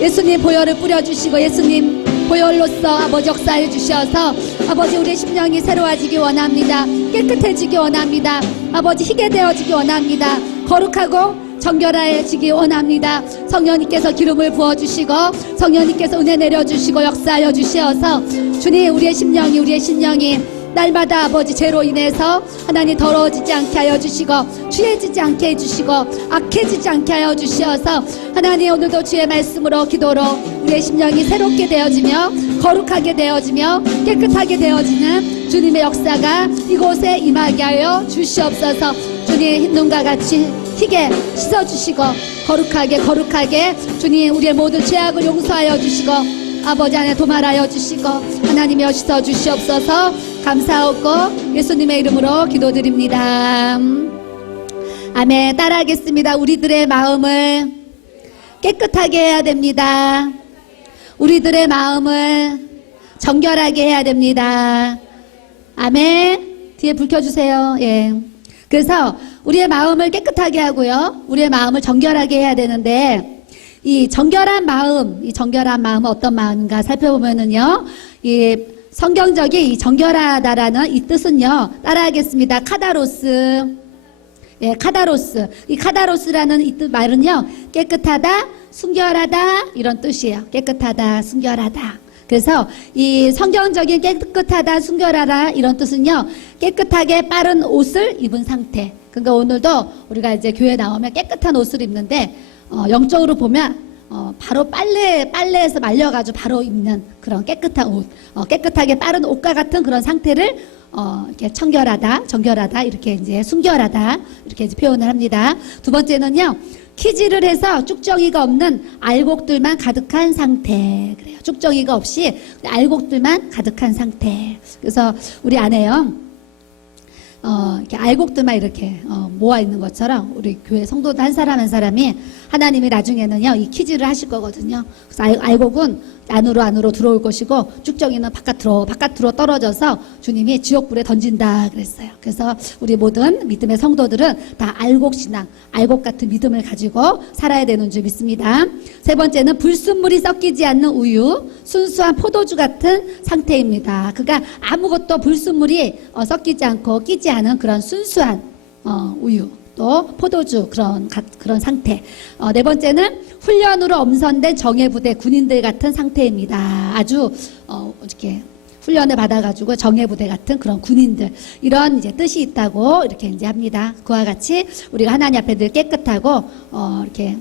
예수님 보혈을 뿌려주시고 예수님 보혈로서 아버지 역사해 주셔서 아버지 우리의 심령이 새로워지기 원합니다. 깨끗해지기 원합니다. 아버지 희게 되어지기 원합니다. 거룩하고 정결해지기 원합니다. 성령님께서 기름을 부어주시고 성령님께서 은혜 내려주시고 역사하여 주시어서 주님, 우리의 심령이 날마다 아버지 죄로 인해서 하나님 더러워지지 않게 하여 주시고 취해지지 않게 해주시고 악해지지 않게 하여 주시어서 하나님 오늘도 주의 말씀으로 기도로 우리의 심령이 새롭게 되어지며 거룩하게 되어지며 깨끗하게 되어지는 주님의 역사가 이곳에 임하게 하여 주시옵소서. 주님, 흰눈과 같이 희게 씻어주시고 거룩하게 주님 우리의 모든 죄악을 용서하여 주시고 아버지 안에 도말하여 주시고 하나님이 씻어 주시옵소서. 감사하고 예수님의 이름으로 기도드립니다. 아멘. 따라하겠습니다. 우리들의 마음을 깨끗하게 해야 됩니다. 우리들의 마음을 정결하게 해야 됩니다. 아멘. 뒤에 불 켜주세요. 예. 그래서 우리의 마음을 깨끗하게 하고요, 우리의 마음을 정결하게 해야 되는데, 이 정결한 마음은 어떤 마음인가 살펴보면은요, 이 성경적인 이 정결하다라는 이 뜻은요, 따라하겠습니다. 카다로스. 예, 카다로스. 이 카다로스라는 이 뜻 말은요, 깨끗하다, 순결하다, 이런 뜻이에요. 깨끗하다, 순결하다. 그래서 이 성경적인 깨끗하다, 순결하다 이런 뜻은요, 깨끗하게 빠른 옷을 입은 상태. 그러니까 오늘도 우리가 이제 교회 나오면 깨끗한 옷을 입는데, 영적으로 보면 바로 빨래에서 말려가지고 바로 입는 그런 깨끗한 옷, 깨끗하게 빠른 옷과 같은 그런 상태를 이렇게 정결하다 이렇게 이제 순결하다 이렇게 이제 표현을 합니다. 두 번째는요, 키질을 해서 쭉정이가 없는 알곡들만 가득한 상태. 그래요. 쭉정이가 없이 알곡들만 가득한 상태. 그래서 우리 안에요, 이렇게 알곡들만 이렇게 모아 있는 것처럼 우리 교회 성도들 한 사람 한 사람이 하나님이 나중에는요 이 퀴즈를 하실 거거든요. 그래서 알곡은 안으로 들어올 것이고 쭉정이는 바깥으로 떨어져서 주님이 지옥불에 던진다 그랬어요. 그래서 우리 모든 믿음의 성도들은 다 알곡 신앙, 알곡 같은 믿음을 가지고 살아야 되는 줄 믿습니다. 세 번째는 불순물이 섞이지 않는 우유, 순수한 포도주 같은 상태입니다. 그러니까 아무것도 불순물이 섞이지 않고 끼지 않은 그런 순수한 우유, 또 포도주 그런 상태. 네 번째는 훈련으로 엄선된 정예부대 군인들 같은 상태입니다. 아주 이렇게 훈련을 받아가지고 정예부대 같은 그런 군인들 이런 이제 뜻이 있다고 이렇게 이제 합니다. 그와 같이 우리가 하나님 앞에 늘 깨끗하고 이렇게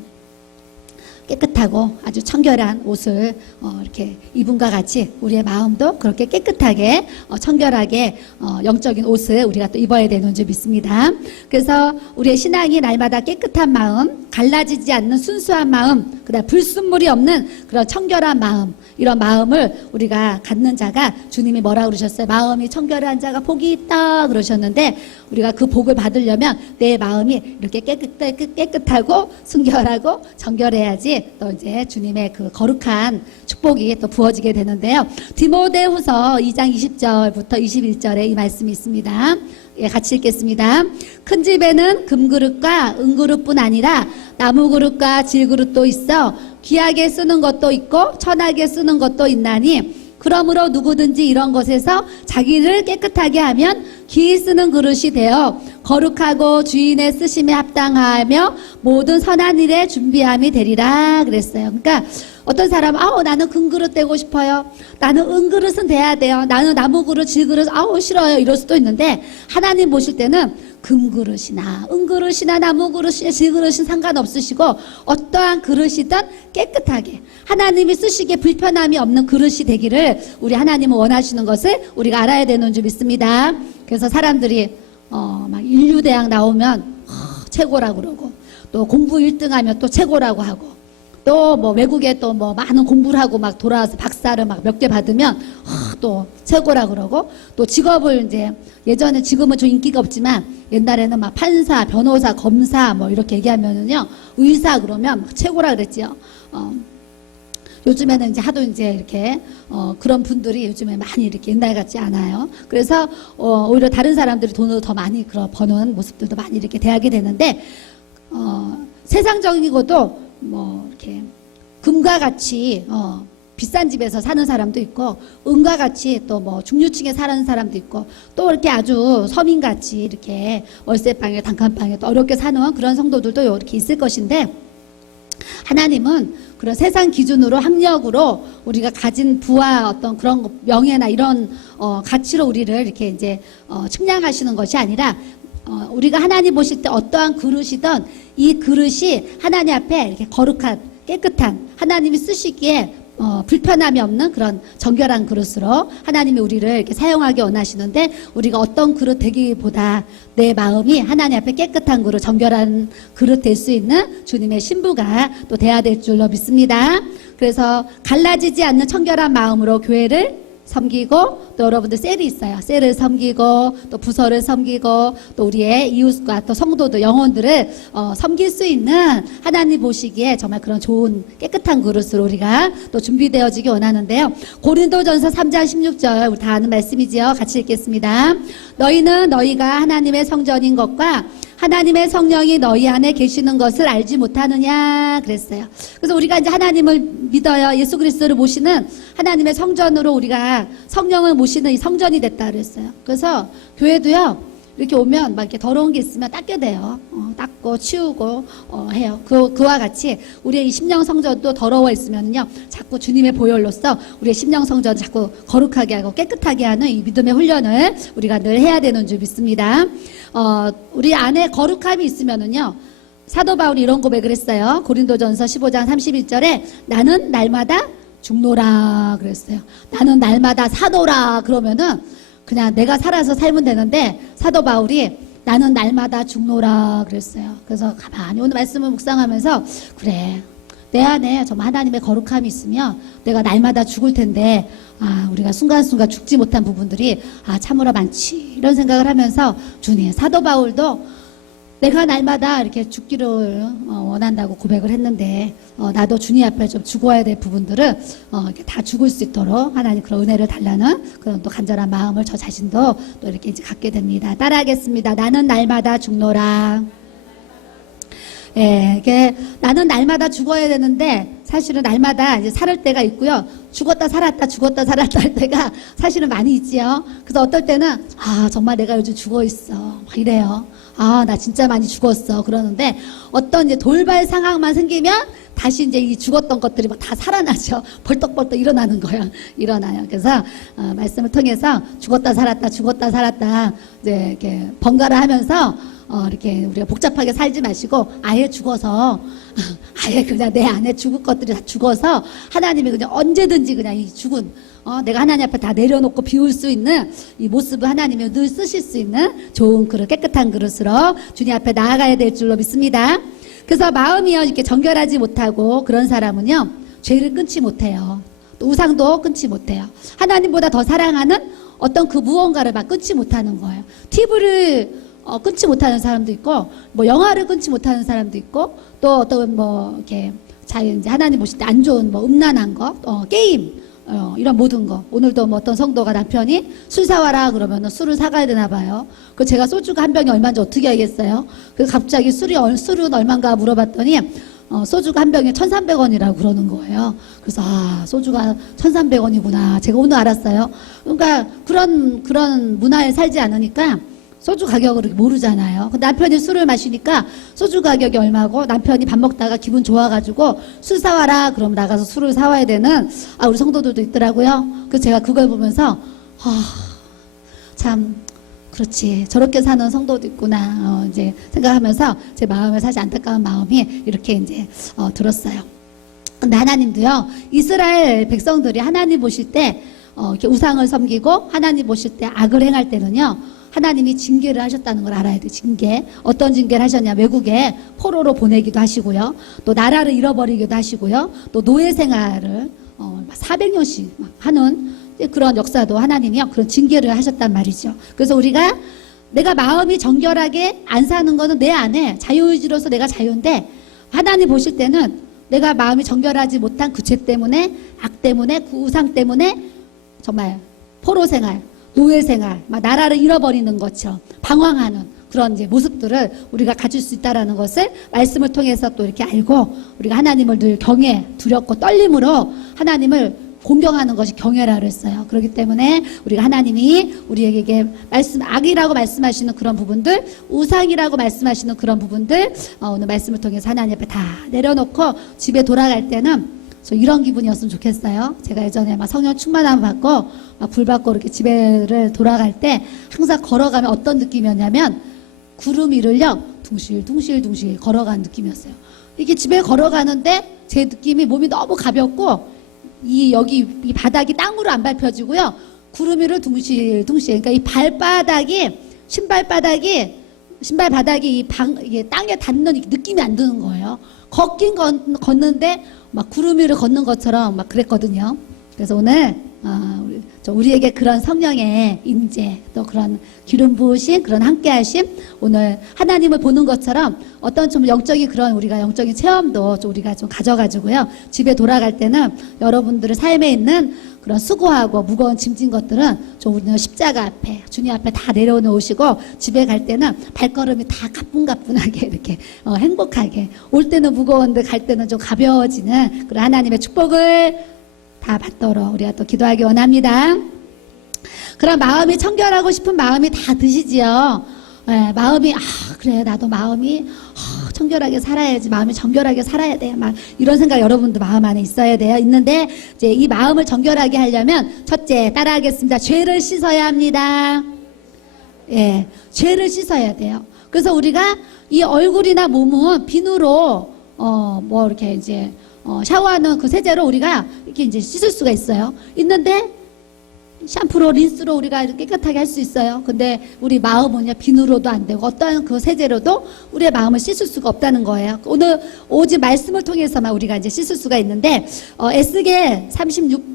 깨끗하고 아주 청결한 옷을 이렇게 입음과 같이 우리의 마음도 그렇게 깨끗하게 청결하게 영적인 옷을 우리가 또 입어야 되는 줄 믿습니다. 그래서 우리의 신앙이 날마다 깨끗한 마음, 갈라지지 않는 순수한 마음, 그다음 불순물이 없는 그런 청결한 마음, 이런 마음을 우리가 갖는 자가 주님이 뭐라고 그러셨어요? 마음이 청결한 자가 복이 있다 그러셨는데 우리가 그 복을 받으려면 내 마음이 이렇게 깨끗하고 순결하고 정결해야지 또 이제 주님의 그 거룩한 축복이 또 부어지게 되는데요. 디모데후서 2장 20절부터 21절에 이 말씀이 있습니다. 예, 같이 읽겠습니다. 큰 집에는 금그릇과 은그릇뿐 아니라 나무그릇과 질그릇도 있어 귀하게 쓰는 것도 있고 천하게 쓰는 것도 있나니 그러므로 누구든지 이런 것에서 자기를 깨끗하게 하면 귀히 쓰는 그릇이 되어 거룩하고 주인의 쓰심에 합당하며 모든 선한 일에 준비함이 되리라 그랬어요. 그러니까 어떤 사람은 나는 금그릇 되고 싶어요. 나는 은그릇은 돼야 돼요. 나는 나무그릇, 질그릇 싫어요. 이럴 수도 있는데 하나님 보실 때는 금그릇이나 은그릇이나 나무그릇이나 질그릇은 상관없으시고 어떠한 그릇이든 깨끗하게 하나님이 쓰시기에 불편함이 없는 그릇이 되기를 우리 하나님은 원하시는 것을 우리가 알아야 되는 줄 믿습니다. 그래서 사람들이 막 인류대학 나오면 최고라고 그러고 또 공부 1등하면 또 최고라고 하고 또 뭐 외국에 또 뭐 많은 공부를 하고 막 돌아와서 박사를 막 몇 개 받으면 또 최고라 그러고 또 직업을 이제 예전에 지금은 좀 인기가 없지만 옛날에는 막 판사, 변호사, 검사 뭐 이렇게 얘기하면은요 의사 그러면 막 최고라 그랬지요. 요즘에는 이제 하도 이제 이렇게 그런 분들이 요즘에 많이 이렇게 옛날 같지 않아요. 그래서 오히려 다른 사람들이 돈을 더 많이 버는 모습들도 많이 이렇게 대하게 되는데 세상적인 것도 뭐 이렇게 금과 같이 비싼 집에서 사는 사람도 있고 은과 같이 또 뭐 중류층에 사는 사람도 있고 또 이렇게 아주 서민같이 이렇게 월세방에 단칸방에 또 어렵게 사는 그런 성도들도 이렇게 있을 것인데 하나님은 그런 세상 기준으로 학력으로 우리가 가진 부와 어떤 그런 명예나 이런 가치로 우리를 이렇게 이제 측량하시는 것이 아니라 우리가 하나님 보실 때 어떠한 그릇이든 이 그릇이 하나님 앞에 이렇게 거룩한 깨끗한 하나님이 쓰시기에 불편함이 없는 그런 정결한 그릇으로 하나님이 우리를 이렇게 사용하기 원하시는데 우리가 어떤 그릇 되기보다 내 마음이 하나님 앞에 깨끗한 그릇, 정결한 그릇 될 수 있는 주님의 신부가 또 돼야 될 줄로 믿습니다. 그래서 갈라지지 않는 청결한 마음으로 교회를 섬기고 또 여러분들 셀이 있어요. 셀을 섬기고 또 부서를 섬기고 또 우리의 이웃과 또 성도들 영혼들을 섬길 수 있는 하나님 보시기에 정말 그런 좋은 깨끗한 그릇으로 우리가 또 준비되어지기 원하는데요. 고린도전서 3장 16절 우리 다 아는 말씀이지요. 같이 읽겠습니다. 너희는 너희가 하나님의 성전인 것과 하나님의 성령이 너희 안에 계시는 것을 알지 못하느냐 그랬어요. 그래서 우리가 이제 하나님을 믿어요. 예수 그리스도를 모시는 하나님의 성전으로 우리가 성령을 모시는 이 성전이 됐다 그랬어요. 그래서 교회도요. 이렇게 오면 막 이렇게 더러운 게 있으면 닦게 돼요. 닦고 치우고 해요. 그와 같이 우리의 이 심령 성전도 더러워 있으면요, 자꾸 주님의 보혈로서 우리의 심령 성전을 자꾸 거룩하게 하고 깨끗하게 하는 이 믿음의 훈련을 우리가 늘 해야 되는 줄 믿습니다. 우리 안에 거룩함이 있으면은요. 사도 바울이 이런 고백을 했어요. 고린도전서 15장 31절에 나는 날마다 죽노라 그랬어요. 나는 날마다 사노라 그러면은 그냥 내가 살아서 살면 되는데 사도 바울이 나는 날마다 죽노라 그랬어요. 그래서 가만히 오늘 말씀을 묵상하면서 그래 내 안에 정말 하나님의 거룩함이 있으면 내가 날마다 죽을 텐데 우리가 순간순간 죽지 못한 부분들이 참으로 많지 이런 생각을 하면서 주님 사도 바울도 내가 날마다 이렇게 죽기를 원한다고 고백을 했는데 나도 주님 앞에 좀 죽어야 될 부분들을 이렇게 다 죽을 수 있도록 하나님 그런 은혜를 달라는 그런 또 간절한 마음을 저 자신도 또 이렇게 이제 갖게 됩니다. 따라하겠습니다. 나는 날마다 죽노라. 예, 이게 나는 날마다 죽어야 되는데 사실은 날마다 이제 살 때가 있고요. 죽었다 살았다 할 때가 사실은 많이 있지요. 그래서 어떨 때는 정말 내가 요즘 죽어 있어 막 이래요. 나 진짜 많이 죽었어 그러는데 어떤 이제 돌발 상황만 생기면 다시 이제 이 죽었던 것들이 막 다 살아나죠. 벌떡벌떡 일어나는 거예요. 일어나요. 그래서 말씀을 통해서 죽었다 살았다 이제 이렇게 번갈아 하면서 이렇게 우리가 복잡하게 살지 마시고 아예 죽어서 아예 그냥 내 안에 죽을 것들이 다 죽어서 하나님이 그냥 언제든지 그냥 이 죽은 내가 하나님 앞에 다 내려놓고 비울 수 있는 이 모습을 하나님이 늘 쓰실 수 있는 좋은 그릇 깨끗한 그릇으로 주님 앞에 나아가야 될 줄로 믿습니다. 그래서 마음이요 이렇게 정결하지 못하고 그런 사람은요 죄를 끊지 못해요. 또 우상도 끊지 못해요. 하나님보다 더 사랑하는 어떤 그 무언가를 막 끊지 못하는 거예요. TV를 끊지 못하는 사람도 있고, 뭐 영화를 끊지 못하는 사람도 있고, 또 어떤 뭐 이렇게 이제 하나님 보실 때 안 좋은 뭐 음란한 거, 게임, 이런 모든 거. 오늘도 뭐 어떤 성도가 남편이 술 사와라 그러면은 술을 사가야 되나 봐요. 그 제가 소주가 한 병이 얼마인지 어떻게 알겠어요? 그래서 갑자기 술은 얼마인가 물어봤더니 소주가 한 병에 1,300원이라고 그러는 거예요. 그래서 소주가 1,300원이구나. 제가 오늘 알았어요. 그러니까 그런 문화에 살지 않으니까 소주 가격을 모르잖아요. 남편이 술을 마시니까 소주 가격이 얼마고 남편이 밥 먹다가 기분 좋아가지고 술 사와라 그럼 나가서 술을 사와야 되는 우리 성도들도 있더라고요. 그래서 제가 그걸 보면서 참 그렇지 저렇게 사는 성도도 있구나 이제 생각하면서 제 마음에 사실 안타까운 마음이 이렇게 이제 들었어요. 근데 하나님도요 이스라엘 백성들이 하나님 보실 때 이렇게 우상을 섬기고 하나님 보실 때 악을 행할 때는요 하나님이 징계를 하셨다는 걸 알아야 돼요. 징계. 어떤 징계를 하셨냐. 외국에 포로로 보내기도 하시고요. 또 나라를 잃어버리기도 하시고요. 또 노예 생활을 400년씩 하는 그런 역사도 하나님이 그런 징계를 하셨단 말이죠. 그래서 우리가 내가 마음이 정결하게 안 사는 거는 내 안에 자유의지로서 내가 자유인데 하나님 보실 때는 내가 마음이 정결하지 못한 그 죄 때문에 악 때문에 그 우상 때문에 정말 포로 생활 노예 생활, 막 나라를 잃어버리는 것처럼 방황하는 그런 이제 모습들을 우리가 가질 수 있다라는 것을 말씀을 통해서 또 이렇게 알고 우리가 하나님을 늘 경외, 두렵고 떨림으로 하나님을 공경하는 것이 경외라 그랬어요. 그렇기 때문에 우리가 하나님이 우리에게 악이라고 말씀하시는 그런 부분들, 우상이라고 말씀하시는 그런 부분들 오늘 말씀을 통해서 하나님 앞에 다 내려놓고 집에 돌아갈 때는 저 이런 기분이었으면 좋겠어요. 제가 예전에 막 성령 충만함을 받고 막 불 받고 이렇게 집에를 돌아갈 때 항상 걸어가면 어떤 느낌이었냐면 구름 위를요 둥실둥실 걸어가는 느낌이었어요. 이게 집에 걸어가는데 제 느낌이 몸이 너무 가볍고 여기 이 바닥이 땅으로 안 밟혀지고요 구름 위를 둥실둥실 그러니까 이 발바닥이 신발 바닥이 이게 땅에 닿는 느낌이 안 드는 거예요. 걷는데 막 구름 위를 걷는 것처럼 막 그랬거든요. 그래서 오늘 우리에게 그런 성령의 임재 또 그런 기름 부으심 그런 함께하심 오늘 하나님을 보는 것처럼 어떤 좀 영적인 그런 우리가 영적인 체험도 좀 우리가 좀 가져가지고요 집에 돌아갈 때는 여러분들의 삶에 있는 그런 수고하고 무거운 짐진 것들은 좀 우리는 십자가 앞에 주님 앞에 다 내려놓으시고 집에 갈 때는 발걸음이 다 가뿐가뿐하게 이렇게 행복하게 올 때는 무거운데 갈 때는 좀 가벼워지는 그런 하나님의 축복을 다 받도록 우리가 또 기도하기 원합니다. 그런 마음이 청결하고 싶은 마음이 다 드시지요. 네, 마음이 그래 나도 마음이 청결하게 살아야지 마음이 정결하게 살아야 돼 막 이런 생각 여러분도 마음 안에 있어야 돼요. 있는데 이제 이 마음을 정결하게 하려면 첫째 따라하겠습니다. 죄를 씻어야 합니다. 예, 죄를 씻어야 돼요. 그래서 우리가 이 얼굴이나 몸은 비누로 뭐 이렇게 이제 샤워하는 그 세제로 우리가 이렇게 이제 씻을 수가 있어요. 있는데 샴푸로 린스로 우리가 깨끗하게 할 수 있어요. 근데 우리 마음은요, 비누로도 안 되고 어떠한 그 세제로도 우리의 마음을 씻을 수가 없다는 거예요. 오늘 오직 말씀을 통해서만 우리가 이제 씻을 수가 있는데, 에스겔 36장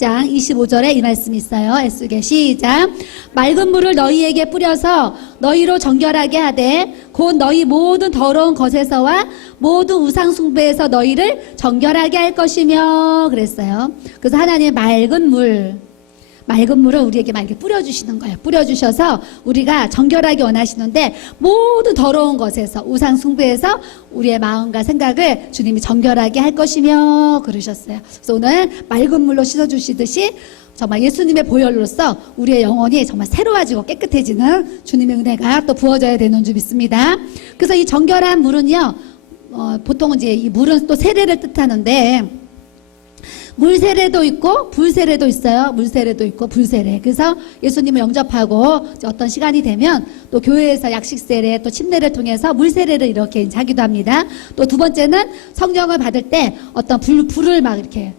25절에 이 말씀이 있어요. 에스겔 시작. 맑은 물을 너희에게 뿌려서 너희로 정결하게 하되 곧 너희 모든 더러운 것에서와 모든 우상 숭배에서 너희를 정결하게 할 것이며 그랬어요. 그래서 하나님의 맑은 물을 우리에게 막 이렇게 뿌려주시는 거예요. 뿌려주셔서 우리가 정결하게 원하시는데 모든 더러운 것에서 우상 숭배에서 우리의 마음과 생각을 주님이 정결하게 할 것이며 그러셨어요. 그래서 오늘 맑은 물로 씻어주시듯이 정말 예수님의 보혈로서 우리의 영혼이 정말 새로워지고 깨끗해지는 주님의 은혜가 또 부어져야 되는 줄 믿습니다. 그래서 이 정결한 물은요, 보통은 이제 이 물은 또 세례를 뜻하는데 물세례도 있고 불세례도 있어요. 물세례도 있고 불세례. 그래서 예수님을 영접하고 어떤 시간이 되면 또 교회에서 약식세례 또 침례를 통해서 물세례를 이렇게 하기도 합니다. 또 두 번째는 성령을 받을 때 어떤 불을 막 이렇게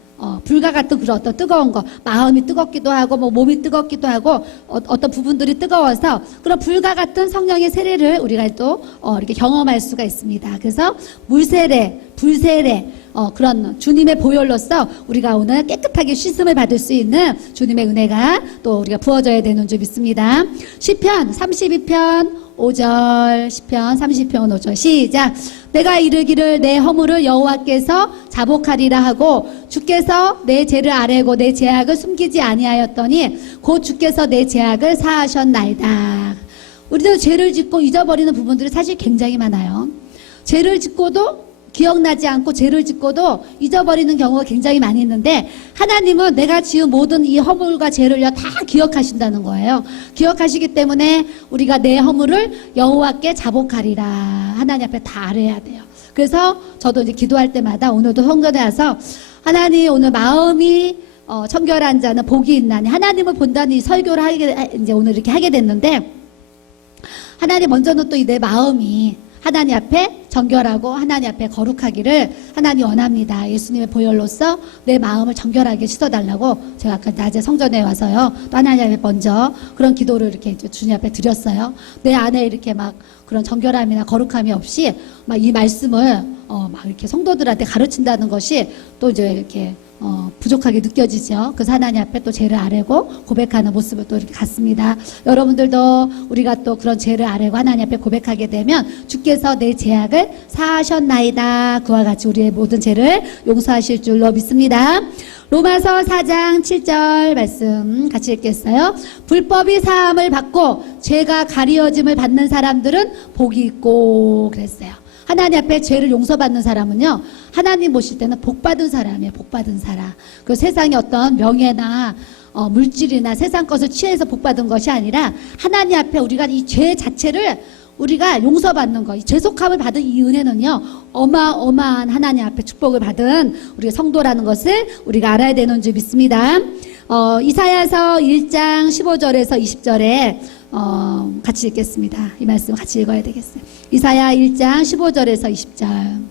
불과 같은 그런 어떤 뜨거운 거, 마음이 뜨겁기도 하고 뭐 몸이 뜨겁기도 하고 어떤 부분들이 뜨거워서 그런 불과 같은 성령의 세례를 우리가 또 이렇게 경험할 수가 있습니다. 그래서 물세례, 불세례, 그런 주님의 보혈로서 우리가 오늘 깨끗하게 씻음을 받을 수 있는 주님의 은혜가 또 우리가 부어져야 되는 줄 믿습니다. 시편 32편 5절, 시편 30편 5절 시작. 내가 이르기를 내 허물을 여호와께서 자복하리라 하고 주께서 내 죄를 아뢰고 내 죄악을 숨기지 아니하였더니 곧 주께서 내 죄악을 사하셨나이다. 우리도 죄를 짓고 잊어버리는 부분들이 사실 굉장히 많아요. 죄를 짓고도 기억나지 않고 죄를 짓고도 잊어버리는 경우가 굉장히 많이 있는데 하나님은 내가 지은 모든 이 허물과 죄를요 다 기억하신다는 거예요. 기억하시기 때문에 우리가 내 허물을 여호와께 자복하리라. 하나님 앞에 다 아뢰야 돼요. 그래서 저도 이제 기도할 때마다 오늘도 성전에 와서 하나님 오늘 마음이 청결한 자는 복이 있나니 하나님을 본다는 이 설교를 이제 오늘 이렇게 하게 됐는데 하나님 먼저는 또 내 마음이 하나님 앞에 정결하고 하나님 앞에 거룩하기를 하나님 원합니다. 예수님의 보혈로서 내 마음을 정결하게 씻어달라고 제가 아까 낮에 성전에 와서요. 또 하나님 앞에 먼저 그런 기도를 이렇게 주님 앞에 드렸어요. 내 안에 이렇게 막 그런 정결함이나 거룩함이 없이 막 이 말씀을 막 이렇게 성도들한테 가르친다는 것이 또 이제 이렇게 부족하게 느껴지죠. 그래서 하나님 앞에 또 죄를 아뢰고 고백하는 모습을 또 이렇게 갖습니다. 여러분들도 우리가 또 그런 죄를 아뢰고 하나님 앞에 고백하게 되면 주께서 내 죄악을 사하셨나이다. 그와 같이 우리의 모든 죄를 용서하실 줄로 믿습니다. 로마서 4장 7절 말씀 같이 읽겠어요. 불법이 사함을 받고 죄가 가리워짐을 받는 사람들은 복이 있고 그랬어요. 하나님 앞에 죄를 용서받는 사람은요, 하나님 보실 때는 복받은 사람이에요. 복받은 사람. 그 세상의 어떤 명예나 물질이나 세상 것을 취해서 복받은 것이 아니라 하나님 앞에 우리가 이 죄 자체를 우리가 용서받는 것, 이 죄속함을 받은 이 은혜는요, 어마어마한 하나님 앞에 축복을 받은 우리 성도라는 것을 우리가 알아야 되는 줄 믿습니다. 이사야서 1장 15절에서 20절에 같이 읽겠습니다. 이 말씀 같이 읽어야 되겠어요. 이사야 1장 15절에서 20절.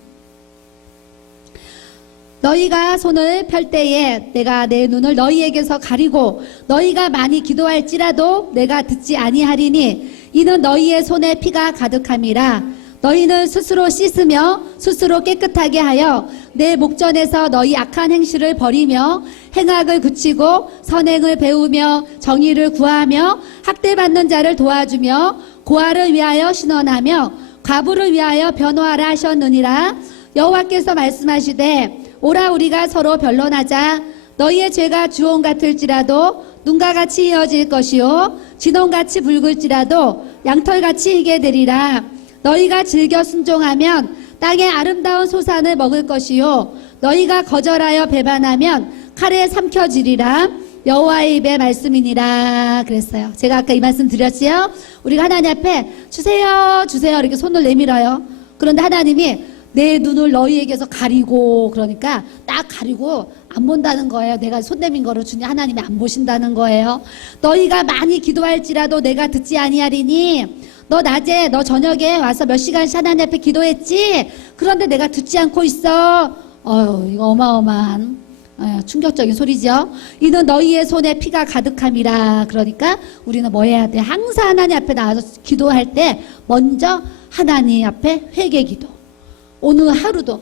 너희가 손을 펼 때에 내가 내 눈을 너희에게서 가리고 너희가 많이 기도할지라도 내가 듣지 아니하리니 이는 너희의 손에 피가 가득함이라. 너희는 스스로 씻으며 스스로 깨끗하게 하여 내 목전에서 너희 악한 행실을 버리며 행악을 그치고 선행을 배우며 정의를 구하며 학대받는 자를 도와주며 고아를 위하여 신원하며 과부를 위하여 변호하라 하셨느니라. 여호와께서 말씀하시되 오라 우리가 서로 변론하자. 너희의 죄가 주홍 같을지라도 눈과 같이 이어질 것이요 진홍같이 붉을지라도 양털같이 희게 되리라. 너희가 즐겨 순종하면 땅의 아름다운 소산을 먹을 것이요 너희가 거절하여 배반하면 칼에 삼켜지리라. 여호와의 입의 말씀이니라 그랬어요. 제가 아까 이 말씀 드렸지요. 우리가 하나님 앞에 주세요 주세요 이렇게 손을 내밀어요. 그런데 하나님이 내 눈을 너희에게서 가리고, 그러니까 딱 가리고 안 본다는 거예요. 내가 손 내민 거를 주님 하나님이 안 보신다는 거예요. 너희가 많이 기도할지라도 내가 듣지 아니하리니 너 낮에 너 저녁에 와서 몇 시간씩 하나님 앞에 기도했지? 그런데 내가 듣지 않고 있어. 이거 어마어마한 충격적인 소리죠. 이는 너희의 손에 피가 가득함이라. 그러니까 우리는 뭐 해야 돼? 항상 하나님 앞에 나와서 기도할 때 먼저 하나님 앞에 회개 기도. 오늘 하루도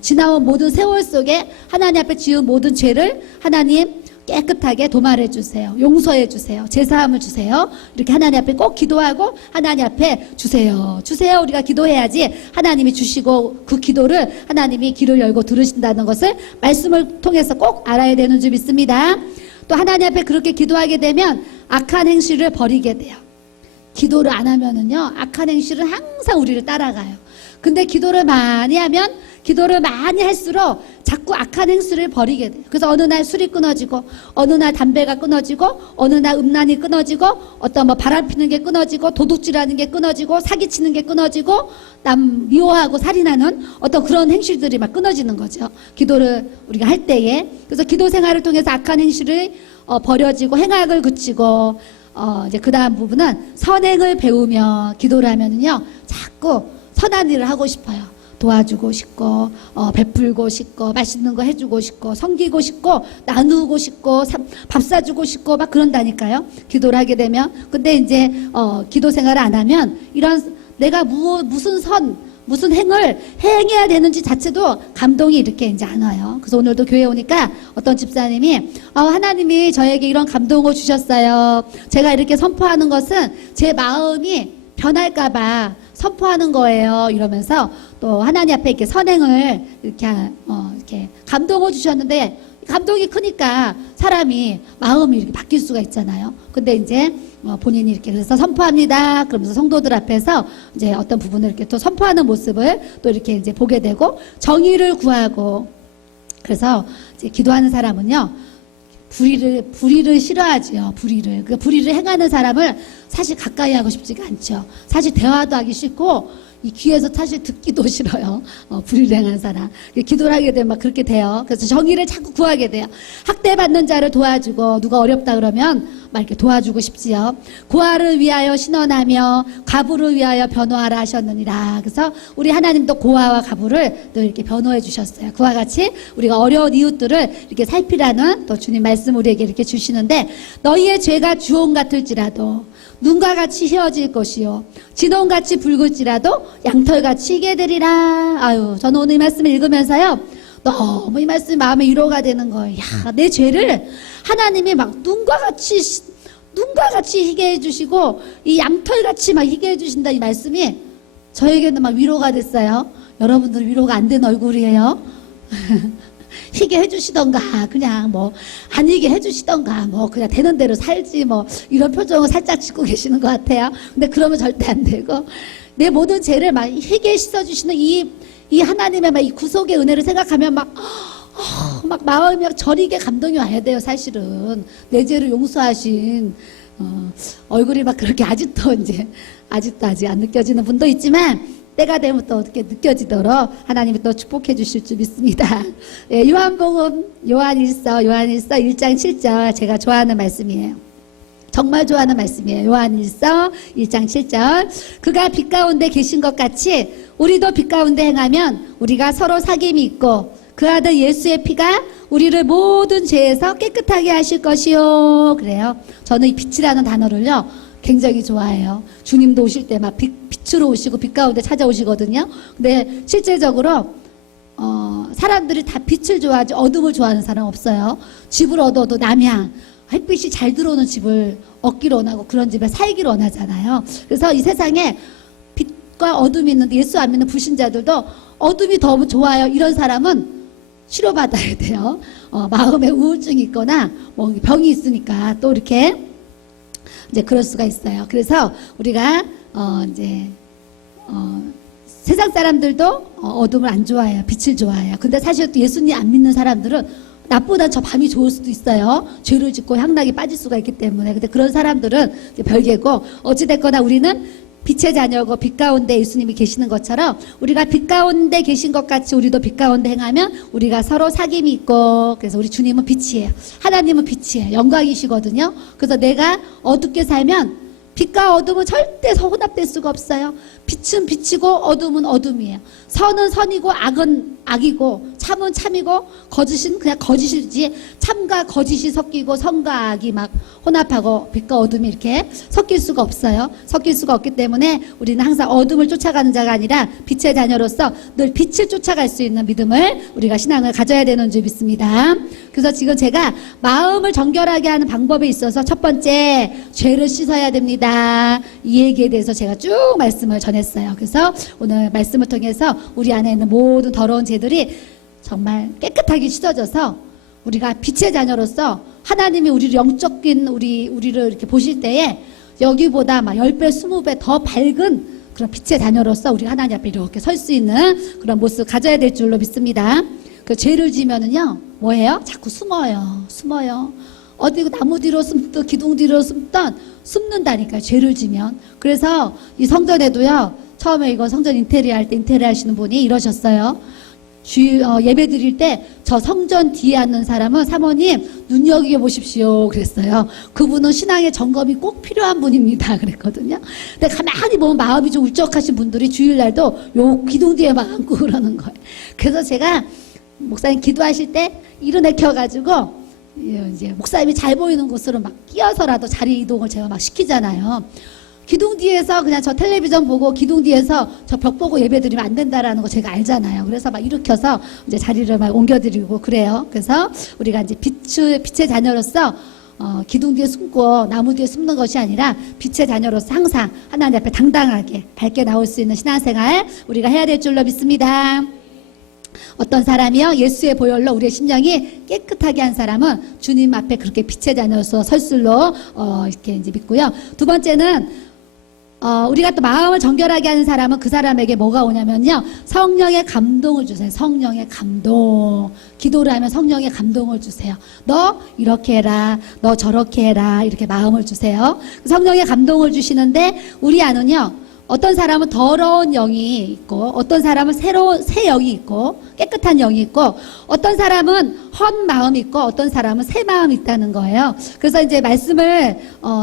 지나온 모든 세월 속에 하나님 앞에 지은 모든 죄를 하나님 깨끗하게 도말해 주세요. 용서해 주세요. 제사함을 주세요. 이렇게 하나님 앞에 꼭 기도하고 하나님 앞에 주세요. 주세요. 우리가 기도해야지 하나님이 주시고 그 기도를 하나님이 귀를 열고 들으신다는 것을 말씀을 통해서 꼭 알아야 되는 줄 믿습니다. 또 하나님 앞에 그렇게 기도하게 되면 악한 행실을 버리게 돼요. 기도를 안 하면은요, 악한 행실은 항상 우리를 따라가요. 근데 기도를 많이 하면 기도를 많이 할수록 자꾸 악한 행실을 버리게 돼요. 그래서 어느 날 술이 끊어지고, 어느 날 담배가 끊어지고, 어느 날 음란이 끊어지고, 어떤 뭐 바람 피는 게 끊어지고, 도둑질하는 게 끊어지고, 사기치는 게 끊어지고, 남 미워하고 살인하는 어떤 그런 행실들이 막 끊어지는 거죠. 기도를 우리가 할 때에. 그래서 기도 생활을 통해서 악한 행실을 버려지고, 행악을 그치고, 이제 그 다음 부분은 선행을 배우며 기도를 하면은요, 자꾸 선한 일을 하고 싶어요. 도와주고 싶고, 베풀고 싶고, 맛있는 거 해주고 싶고, 섬기고 싶고, 나누고 싶고, 밥 사주고 싶고, 막 그런다니까요. 기도를 하게 되면. 근데 이제, 기도 생활을 안 하면, 이런, 내가 무슨 행을 행해야 되는지 자체도 감동이 이렇게 이제 안 와요. 그래서 오늘도 교회 오니까 어떤 집사님이, 하나님이 저에게 이런 감동을 주셨어요. 제가 이렇게 선포하는 것은 제 마음이 변할까봐 선포하는 거예요. 이러면서 또 하나님 앞에 이렇게 선행을 이렇게 감동을 주셨는데, 감동이 크니까 사람이 마음이 이렇게 바뀔 수가 있잖아요. 근데 이제 본인이 이렇게 그래서 선포합니다. 그러면서 성도들 앞에서 이제 어떤 부분을 이렇게 또 선포하는 모습을 또 이렇게 이제 보게 되고, 정의를 구하고, 그래서 이제 기도하는 사람은요, 불의를 싫어하지요. 그 불의를 행하는 사람을 사실 가까이 하고 싶지가 않죠. 사실 대화도 하기 싫고, 이 귀에서 사실 듣기도 싫어요. 불의를 행한 사람. 기도를 하게 되면 막 그렇게 돼요. 그래서 정의를 자꾸 구하게 돼요. 학대받는 자를 도와주고, 누가 어렵다 그러면 막 이렇게 도와주고 싶지요. 고아를 위하여 신원하며 가부를 위하여 변호하라 하셨느니라. 그래서 우리 하나님도 고아와 가부를 또 이렇게 변호해 주셨어요. 그와 같이 우리가 어려운 이웃들을 이렇게 살피라는 또 주님 말씀 우리에게 이렇게 주시는데, 너희의 죄가 주홍 같을지라도 눈과 같이 희어질 것이요 진홍같이 붉을지라도 양털같이 희게 되리라. 아유, 저는 오늘 이 말씀을 읽으면서요, 너무 이 말씀이 마음에 위로가 되는 거예요. 야, 내 죄를 하나님이 막 눈과 같이 희게 해주시고, 이 양털같이 막 희게 해주신다. 이 말씀이 저에게는 막 위로가 됐어요. 여러분들 위로가 안 된 얼굴이에요. 희게 해주시던가, 그냥 뭐, 안 희게 해주시던가, 뭐, 그냥 되는 대로 살지, 뭐, 이런 표정을 살짝 짓고 계시는 것 같아요. 근데 그러면 절대 안 되고, 내 모든 죄를 막 희게 씻어주시는 이 하나님의 막 이 구속의 은혜를 생각하면 막 마음이 막 저리게 감동이 와야 돼요, 사실은. 내 죄를 용서하신, 얼굴이 막 그렇게 아직도 아직 안 느껴지는 분도 있지만, 때가 되면 또 어떻게 느껴지도록 하나님이 또 축복해 주실 줄 믿습니다. 예, 요한복음 요한일서 1장 7절 제가 좋아하는 말씀이에요. 정말 좋아하는 말씀이에요. 요한일서 1장 7절. 그가 빛 가운데 계신 것 같이 우리도 빛 가운데 행하면 우리가 서로 사귐이 있고, 그 아들 예수의 피가 우리를 모든 죄에서 깨끗하게 하실 것이요. 그래요. 저는 이 빛이라는 단어를요, 굉장히 좋아해요. 주님도 오실 때 막 빛으로 오시고 빛 가운데 찾아오시거든요. 근데 실제적으로 사람들이 다 빛을 좋아하지 어둠을 좋아하는 사람 없어요. 집을 얻어도 남향, 햇빛이 잘 들어오는 집을 얻기를 원하고 그런 집에 살기를 원하잖아요. 그래서 이 세상에 빛과 어둠이 있는데, 예수 안 믿는 불신자들도 어둠이 더 좋아요. 이런 사람은 치료받아야 돼요. 마음에 우울증이 있거나 뭐 병이 있으니까 또 이렇게 이제 그럴 수가 있어요. 그래서 우리가 세상 사람들도 어둠을 안 좋아해요. 빛을 좋아해요. 근데 사실 또 예수님 안 믿는 사람들은 낮보다 저 밤이 좋을 수도 있어요. 죄를 짓고 향락에 빠질 수가 있기 때문에. 근데 그런 사람들은 이제 별개고, 어찌됐거나 우리는 빛의 자녀고 빛 가운데 예수님이 계시는 것처럼 우리가 빛 가운데 계신 것 같이 우리도 빛 가운데 행하면 우리가 서로 사귐이 있고, 그래서 우리 주님은 빛이에요. 하나님은 빛이에요. 영광이시거든요. 그래서 내가 어둡게 살면 빛과 어둠은 절대 혼합될 수가 없어요. 빛은 빛이고 어둠은 어둠이에요. 선은 선이고 악은 악이고 참은 참이고 거짓은 그냥 거짓이지, 참과 거짓이 섞이고 선과 악이 막 혼합하고 빛과 어둠이 이렇게 섞일 수가 없어요. 섞일 수가 없기 때문에 우리는 항상 어둠을 쫓아가는 자가 아니라 빛의 자녀로서 늘 빛을 쫓아갈 수 있는 믿음을 우리가 신앙을 가져야 되는 줄 믿습니다. 그래서 지금 제가 마음을 정결하게 하는 방법에 있어서 첫 번째, 죄를 씻어야 됩니다. 이 얘기에 대해서 제가 쭉 말씀을 전했어요. 그래서 오늘 말씀을 통해서 우리 안에 있는 모든 더러운 죄들이 정말 깨끗하게 씻어져서 우리가 빛의 자녀로서 하나님이 우리를 영적인 우리를 이렇게 보실 때에 여기보다 막 10배, 20배 더 밝은 그런 빛의 자녀로서 우리가 하나님 앞에 이렇게 설 수 있는 그런 모습 가져야 될 줄로 믿습니다. 그 죄를 지면은요, 뭐예요? 자꾸 숨어요. 어디 나무 뒤로 숨든 기둥 뒤로 숨는다니까요. 죄를 지면. 그래서 이 성전에도요, 처음에 이거 성전 인테리어 할 때 인테리어 하시는 분이 이러셨어요. 예배 드릴 때 저 성전 뒤에 앉는 사람은 사모님 눈여겨 보십시오 그랬어요. 그분은 신앙의 점검이 꼭 필요한 분입니다 그랬거든요. 근데 가만히 보면 마음이 좀 울적하신 분들이 주일날도 요 기둥 뒤에 막 앉고 그러는 거예요. 그래서 제가 목사님 기도하실 때 일어나켜가지고 이제 목사님이 잘 보이는 곳으로 막 끼어서라도 자리 이동을 제가 막 시키잖아요. 기둥 뒤에서 그냥 저 텔레비전 보고 기둥 뒤에서 저 벽 보고 예배 드리면 안 된다라는 거 제가 알잖아요. 그래서 막 일으켜서 이제 자리를 막 옮겨드리고 그래요. 그래서 우리가 이제 빛의 자녀로서 기둥 뒤에 숨고 나무 뒤에 숨는 것이 아니라 빛의 자녀로서 항상 하나님 앞에 당당하게 밝게 나올 수 있는 신앙생활 우리가 해야 될 줄로 믿습니다. 어떤 사람이요, 예수의 보혈로 우리의 심령이 깨끗하게 한 사람은 주님 앞에 그렇게 빛의 자녀로서 설 줄로 이렇게 이제 믿고요. 두 번째는 우리가 또 마음을 정결하게 하는 사람은 그 사람에게 뭐가 오냐면요, 성령의 감동을 주세요. 성령의 감동. 기도를 하면 성령의 감동을 주세요. 너 이렇게 해라, 너 저렇게 해라, 이렇게 마음을 주세요. 성령의 감동을 주시는데 우리 안은요, 어떤 사람은 더러운 영이 있고, 어떤 사람은 새 영이 있고, 깨끗한 영이 있고, 어떤 사람은 헛 마음이 있고, 어떤 사람은 새 마음이 있다는 거예요. 그래서 이제 말씀을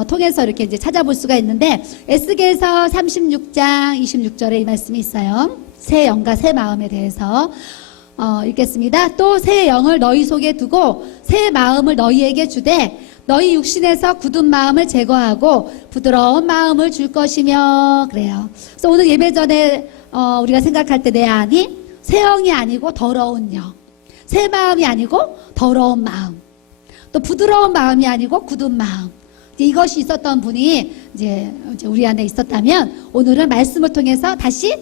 통해서 이렇게 이제 찾아볼 수가 있는데, 에스겔서 36장 26절에 이 말씀이 있어요. 새 영과 새 마음에 대해서 읽겠습니다. 또 새 영을 너희 속에 두고 새 마음을 너희에게 주되 너희 육신에서 굳은 마음을 제거하고 부드러운 마음을 줄 것이며, 그래요. 그래서 오늘 예배 전에 우리가 생각할 때 내 안이 새 영이 아니고 더러운 영, 새 마음이 아니고 더러운 마음, 또 부드러운 마음이 아니고 굳은 마음, 이것이 있었던 분이 이제 우리 안에 있었다면 오늘은 말씀을 통해서 다시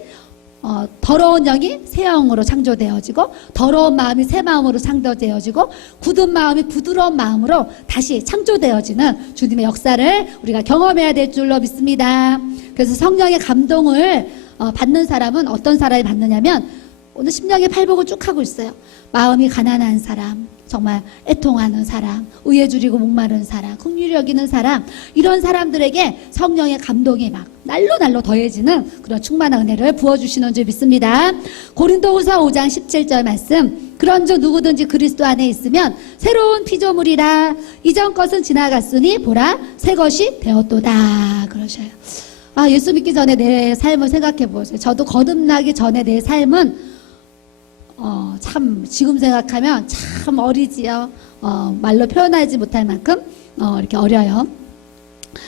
더러운 영이 새 영으로 창조되어지고, 더러운 마음이 새 마음으로 창조되어지고, 굳은 마음이 부드러운 마음으로 다시 창조되어지는 주님의 역사를 우리가 경험해야 될 줄로 믿습니다. 그래서 성령의 감동을 받는 사람은 어떤 사람이 받느냐면, 오늘 심령의 팔복을 쭉 하고 있어요. 마음이 가난한 사람, 정말 애통하는 사람, 의에 줄이고 목마른 사람, 긍휼히 여기는 사람, 이런 사람들에게 성령의 감동이 막 날로 더해지는 그런 충만한 은혜를 부어주시는 줄 믿습니다. 고린도후서 5장 17절 말씀, 그런즉 누구든지 그리스도 안에 있으면 새로운 피조물이라, 이전 것은 지나갔으니 보라 새 것이 되었도다 그러셔요. 예수 믿기 전에 내 삶을 생각해 보세요. 저도 거듭나기 전에 내 삶은 참 지금 생각하면 참 어리지요. 말로 표현하지 못할 만큼 이렇게 어려요.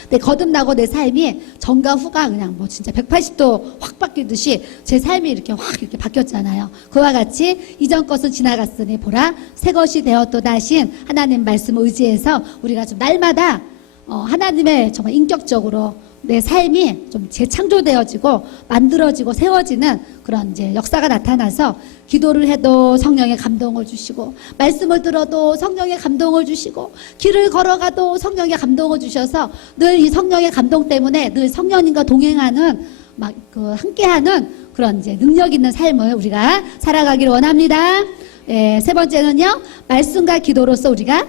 근데 거듭나고 내 삶이 전과 후가 그냥 뭐 진짜 180도 확 바뀌듯이 제 삶이 이렇게 확 이렇게 바뀌었잖아요. 그와 같이 이전 것은 지나갔으니 보라 새 것이 되었도다 하신 하나님 말씀을 의지해서 우리가 좀 날마다 하나님의 정말 인격적으로 내 삶이 좀 재창조되어지고 만들어지고 세워지는 그런 이제 역사가 나타나서, 기도를 해도 성령의 감동을 주시고, 말씀을 들어도 성령의 감동을 주시고, 길을 걸어가도 성령의 감동을 주셔서 늘 이 성령의 감동 때문에 늘 성령님과 동행하는 막 그 함께하는 그런 이제 능력 있는 삶을 우리가 살아가기를 원합니다. 세 번째는요, 말씀과 기도로서 우리가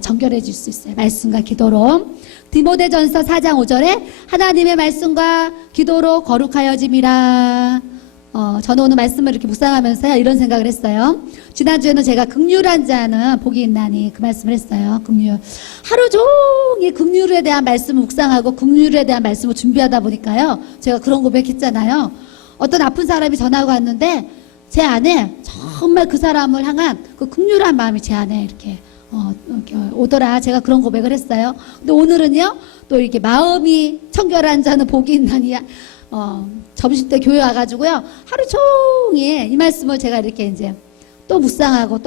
정결해질 수 있어요. 말씀과 기도로. 디모데전서 4장 5절에 하나님의 말씀과 기도로 거룩하여짐이라. 저는 오늘 말씀을 이렇게 묵상하면서요, 이런 생각을 했어요. 지난주에는 제가 긍휼한 자는 복이 있나니 그 말씀을 했어요. 긍휼. 하루 종일 긍휼에 대한 말씀을 묵상하고 긍휼에 대한 말씀을 준비하다 보니까요, 제가 그런 고백했잖아요. 어떤 아픈 사람이 전화가 왔는데 제 안에 정말 그 사람을 향한 그 극률한 마음이 제 안에 이렇게 오더라. 제가 그런 고백을 했어요. 근데 오늘은요, 또 이렇게 마음이 청결한 자는 복이 있나니, 점심 때 교회 와가지고요, 하루 종일 이 말씀을 제가 이렇게 이제 또 묵상하고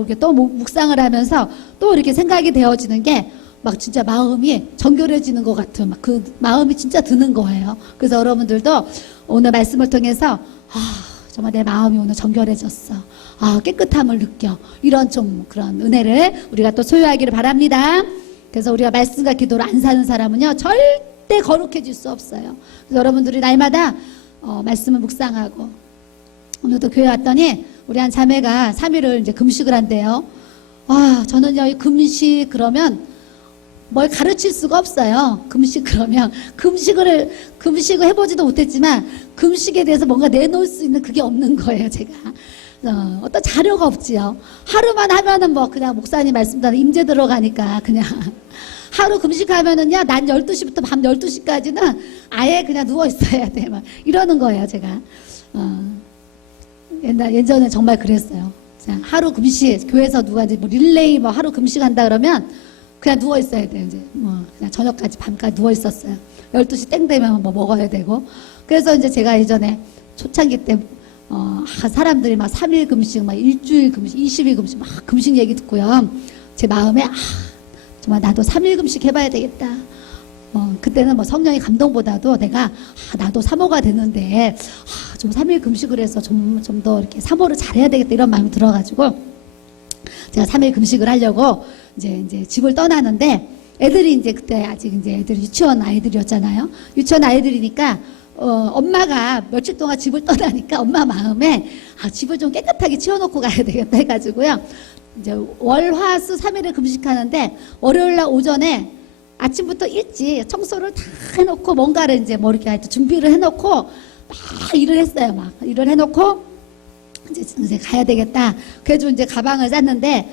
이렇게 또 묵상을 하면서 또 이렇게 생각이 되어지는 게 막 진짜 마음이 정결해지는 것 같은 막 그 마음이 진짜 드는 거예요. 그래서 여러분들도 오늘 말씀을 통해서 정말 내 마음이 오늘 정결해졌어. 깨끗함을 느껴. 이런 좀 그런 은혜를 우리가 또 소유하기를 바랍니다. 그래서 우리가 말씀과 기도로 안 사는 사람은요, 절대 거룩해질 수 없어요. 그래서 여러분들이 날마다 말씀을 묵상하고, 오늘도 교회 왔더니 우리 한 자매가 3일을 이제 금식을 한대요. 저는요, 이 금식 그러면 뭘 가르칠 수가 없어요. 금식 그러면 금식을 해보지도 못했지만 금식에 대해서 뭔가 내놓을 수 있는 그게 없는 거예요. 제가 어떤 자료가 없지요. 하루만 하면은 뭐 그냥 목사님 말씀대로 임재 들어가니까 그냥 하루 금식하면은요, 낮 12시부터 밤 12시까지는 아예 그냥 누워 있어야 돼. 막 이러는 거예요. 제가 예전에 정말 그랬어요. 하루 금식, 교회에서 누가 이제 뭐 릴레이 뭐 하루 금식한다 그러면 그냥 누워 있어야 돼요. 이제 그냥 저녁까지 밤까지 누워 있었어요. 12시 땡 되면 뭐 먹어야 되고. 그래서 이제 제가 예전에 초창기 때 사람들이 막 3일 금식, 막 일주일 금식, 20일 금식, 막 금식 얘기 듣고요, 제 마음에 정말 나도 3일 금식 해봐야 되겠다. 그때는 뭐 성령의 감동보다도 내가 나도 사모가 되는데 좀 3일 금식을 해서 좀 더 이렇게 사모를 잘해야 되겠다, 이런 마음이 들어가지고 제가 3일 금식을 하려고 이제 집을 떠나는데, 애들이 이제 그때 아직 이제 애들이 유치원 아이들이었잖아요. 유치원 아이들이니까 엄마가 며칠 동안 집을 떠나니까 엄마 마음에 집을 좀 깨끗하게 치워놓고 가야 되겠다 해가지고요, 이제 월화수 3일을 금식하는데 월요일 날 오전에 아침부터 일찍 청소를 다 해놓고 뭔가를 이제 뭐 이렇게 하여튼 준비를 해놓고 막 일을 했어요. 막 일을 해놓고 이제 가야 되겠다. 그래서 이제 가방을 쌌는데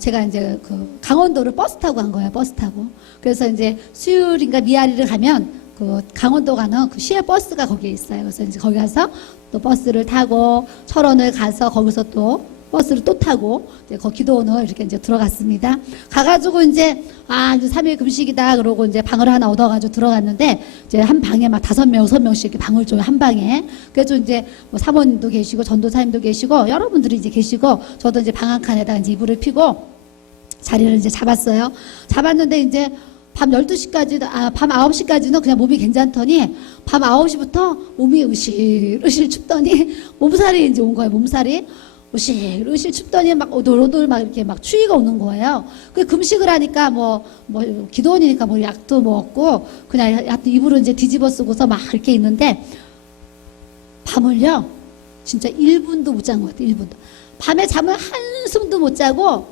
제가 이제 그 강원도를 버스 타고 간 거예요. 버스 타고. 그래서 이제 수율인가 미아리를 가면 그 강원도 가는 그 시외 버스가 거기에 있어요. 그래서 이제 거기 가서 또 버스를 타고 철원을 가서 거기서 또 버스를 또 타고 이제 거 기도원을 이렇게 이제 들어갔습니다. 가가지고 이제 이제 3일 금식이다 그러고 이제 방을 하나 얻어가지고 들어갔는데, 이제 한 방에 막 5명, 6명씩 이렇게 방을 줘요. 한 방에. 그래서 이제 뭐 사모님도 계시고 전도사님도 계시고 여러분들이 이제 계시고, 저도 이제 방 한 칸에다가 이제 이불을 피고 자리를 이제 잡았어요. 잡았는데 이제 밤 12시까지, 밤 9시까지는 그냥 몸이 괜찮더니 밤 9시부터 몸이 으실으실 춥더니 몸살이 이제 온 거예요. 몸살이. 으실으실 춥더니 막 오돌오돌 막 이렇게 막 추위가 오는 거예요. 그 금식을 하니까 뭐 기도원이니까 뭐 약도 먹고 그냥 하여튼 이불을 이제 뒤집어 쓰고서 막 이렇게 있는데, 밤을요, 진짜 1분도 못 잔 것 같아요. 1분도. 밤에 잠을 한숨도 못 자고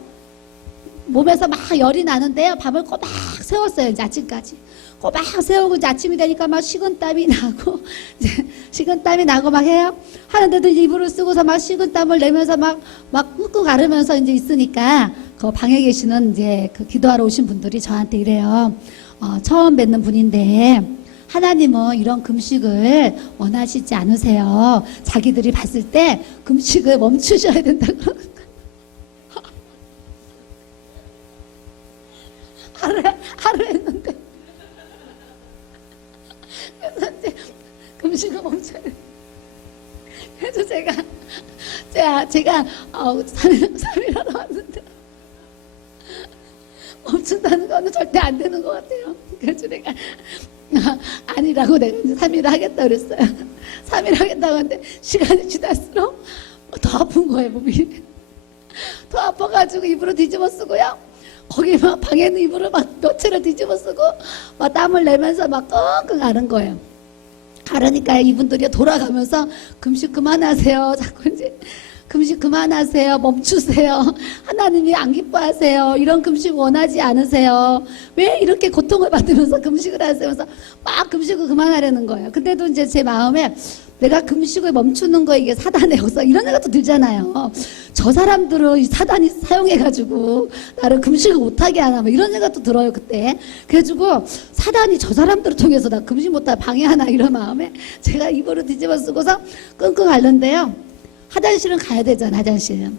몸에서 막 열이 나는데요, 밤을 꼬박 세웠어요. 이제 아침까지. 꼬박 세우고 이제 아침이 되니까 막 식은땀이 나고, 이제 식은땀이 나고 막 해요. 하는데도 이제 이불을 쓰고서 막 식은땀을 내면서 막 끙끙 앓으면서 이제 있으니까, 그 방에 계시는 이제 그 기도하러 오신 분들이 저한테 이래요. 처음 뵙는 분인데, 하나님은 이런 금식을 원하시지 않으세요. 자기들이 봤을 때 금식을 멈추셔야 된다고. 하루 했는데. 그래서 이제 금식을 멈춰야 돼. 그래서 제가 3일 하러 왔는데 멈춘다는 거는 절대 안 되는 것 같아요. 그래서 내가 아니라고 내가 이제 3일 하겠다 그랬어요. 3일 하겠다고 하는데 시간이 지날수록 더 아픈 거예요, 몸이. 더 아파가지고 이불을 뒤집어 쓰고요, 거기 막 방에 있는 이불을 막 며칠을 뒤집어 쓰고 막 땀을 내면서 막 끙끙 앓은 거예요. 그러니까 이분들이 돌아가면서 금식 그만하세요. 자꾸 이제 금식 그만하세요. 멈추세요. 하나님이 안 기뻐하세요. 이런 금식 원하지 않으세요. 왜 이렇게 고통을 받으면서 금식을 하세요? 그래서 막 금식을 그만하려는 거예요. 근데도 이제 제 마음에 내가 금식을 멈추는 거 이게 사단의 역사, 이런 생각도 들잖아요. 저 사람들은 이 사단이 사용해가지고 나를 금식을 못하게 하나, 뭐 이런 생각도 들어요, 그때. 그래가지고 사단이 저 사람들을 통해서 나 금식 못하게 방해하나, 이런 마음에 제가 이불을 뒤집어 쓰고서 끙끙 앓는데요. 화장실은 가야 되잖아. 화장실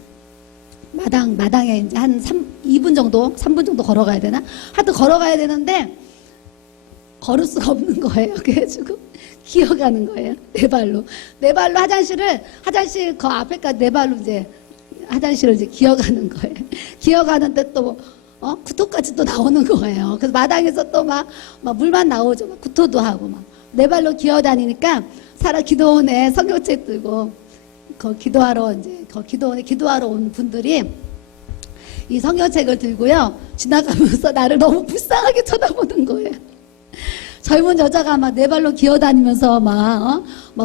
마당에 이제 한 2분 정도 3분 정도 걸어가야 되나? 하여튼 걸어가야 되는데 걸을 수가 없는 거예요. 그래가지고 기어가는 거예요. 내 발로 화장실 그 앞에까지 내 발로 이제 화장실을 이제 기어가는 거예요. 기어가는데 또 구토까지 또 나오는 거예요. 그래서 마당에서 또 막 물만 나오죠. 막 구토도 하고 막 내 발로 기어다니니까 기도원에 성경책 들고 기도하러 기도하러 온 분들이 이 성경책을 들고요 지나가면서 나를 너무 불쌍하게 쳐다보는 거예요. 젊은 여자가 막 내 발로 기어다니면서 막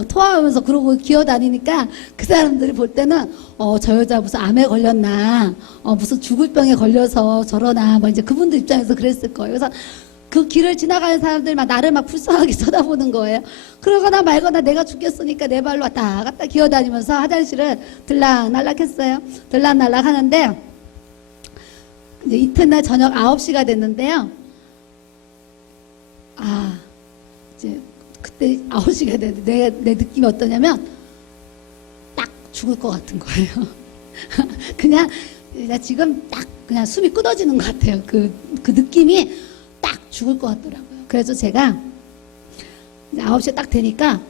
토하면서 그러고 기어다니니까 그 사람들이 볼 때는 저 여자 무슨 암에 걸렸나 무슨 죽을 병에 걸려서 저러나 뭐 이제 그분들 입장에서 그랬을 거예요. 그래서 그 길을 지나가는 사람들 막 나를 막 불쌍하게 쳐다보는 거예요. 그러거나 말거나 내가 죽겠으니까 내 발로 왔다 갔다 기어다니면서 화장실을 들락날락 했어요. 들락날락 하는데 이제 이튿날 저녁 9시가 됐는데요. 이제 그때 9시가 됐는데 내 느낌이 어떠냐면 딱 죽을 것 같은 거예요. 그냥 지금 딱 그냥 숨이 끊어지는 것 같아요. 그 느낌이 딱 죽을 것 같더라고요. 그래서 제가 9시에 딱 되니까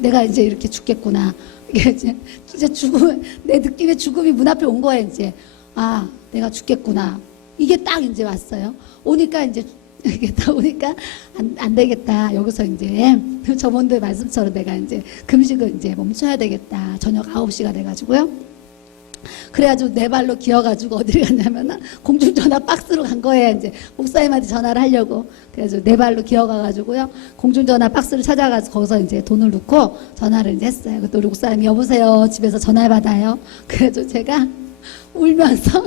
내가 이제 이렇게 죽겠구나. 이게 이제 진짜 내 느낌의 죽음이 문 앞에 온 거예요. 이제 내가 죽겠구나. 이게 딱 이제 왔어요. 오니까 이제 이게 딱 오니까 안 되겠다. 여기서 이제 저번들 말씀처럼 내가 이제 금식을 이제 멈춰야 되겠다. 저녁 9시가 돼가지고요. 그래가지고 내 발로 기어가지고 어디를 갔냐면은 공중전화 박스로 간 거예요. 이제 목사님한테 전화를 하려고. 그래가지고 내 발로 기어가가지고요. 공중전화 박스를 찾아가서 거기서 이제 돈을 넣고 전화를 이제 했어요. 그때 우리 목사님이 여보세요. 집에서 전화를 받아요. 그래가지고 제가 울면서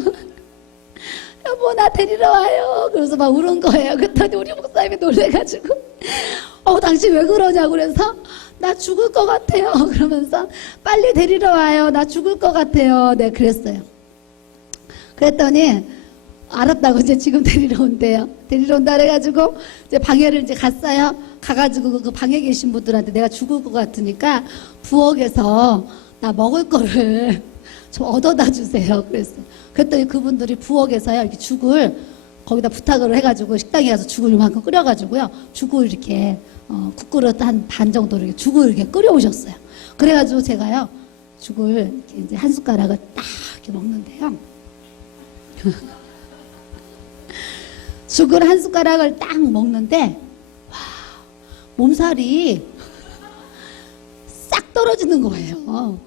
여보 나 데리러 와요. 그래서 막 우는 거예요. 그랬더니 우리 목사님이 놀래가지고 당신 왜 그러냐고 그래서 나 죽을 것 같아요. 그러면서 빨리 데리러 와요. 나 죽을 것 같아요. 네 그랬어요. 그랬더니 알았다고 이제 지금 데리러 온대요. 데리러 온다 그래가지고 이제 방에를 이제 갔어요. 가가지고 그 방에 계신 분들한테 내가 죽을 것 같으니까 부엌에서 나 먹을 거를 좀 얻어다 주세요. 그랬더니 그분들이 부엌에서요 이렇게 죽을 거기다 부탁을 해가지고 식당에 가서 죽을 이만큼 끓여가지고요 죽을 이렇게 국그릇 한 반 정도 이렇게 죽을 이렇게 끓여오셨어요. 그래가지고 제가요 죽을 이렇게 이제 한 숟가락을 딱 이렇게 먹는데요. 죽을 한 숟가락을 딱 먹는데 몸살이 싹 떨어지는 거예요.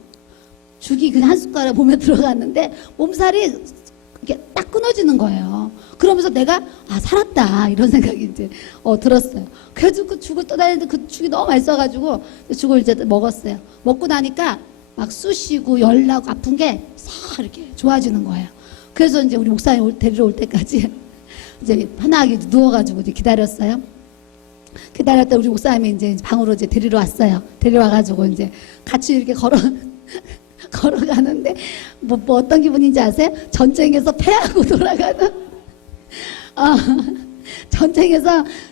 죽이 그냥 한 숟가락 몸에 들어갔는데 몸살이 이렇게 딱 끊어지는 거예요. 그러면서 내가 살았다 이런 생각이 이제 들었어요. 그래서 그 죽을 떠다니는데 그 죽이 너무 맛있어가지고 죽을 이제 먹었어요. 먹고 나니까 막 쑤시고 열나고 아픈 게 싹 이렇게 좋아지는 거예요. 그래서 이제 우리 목사님 데리러 올 때까지 이제 편하게 누워가지고 이제 기다렸어요. 기다렸다 우리 목사님이 이제 방으로 이제 데리러 왔어요. 데리러 와가지고 이제 같이 이렇게 걸어가는데 뭐 어떤 기분인지 아세요? 전쟁에서 패하고 돌아가는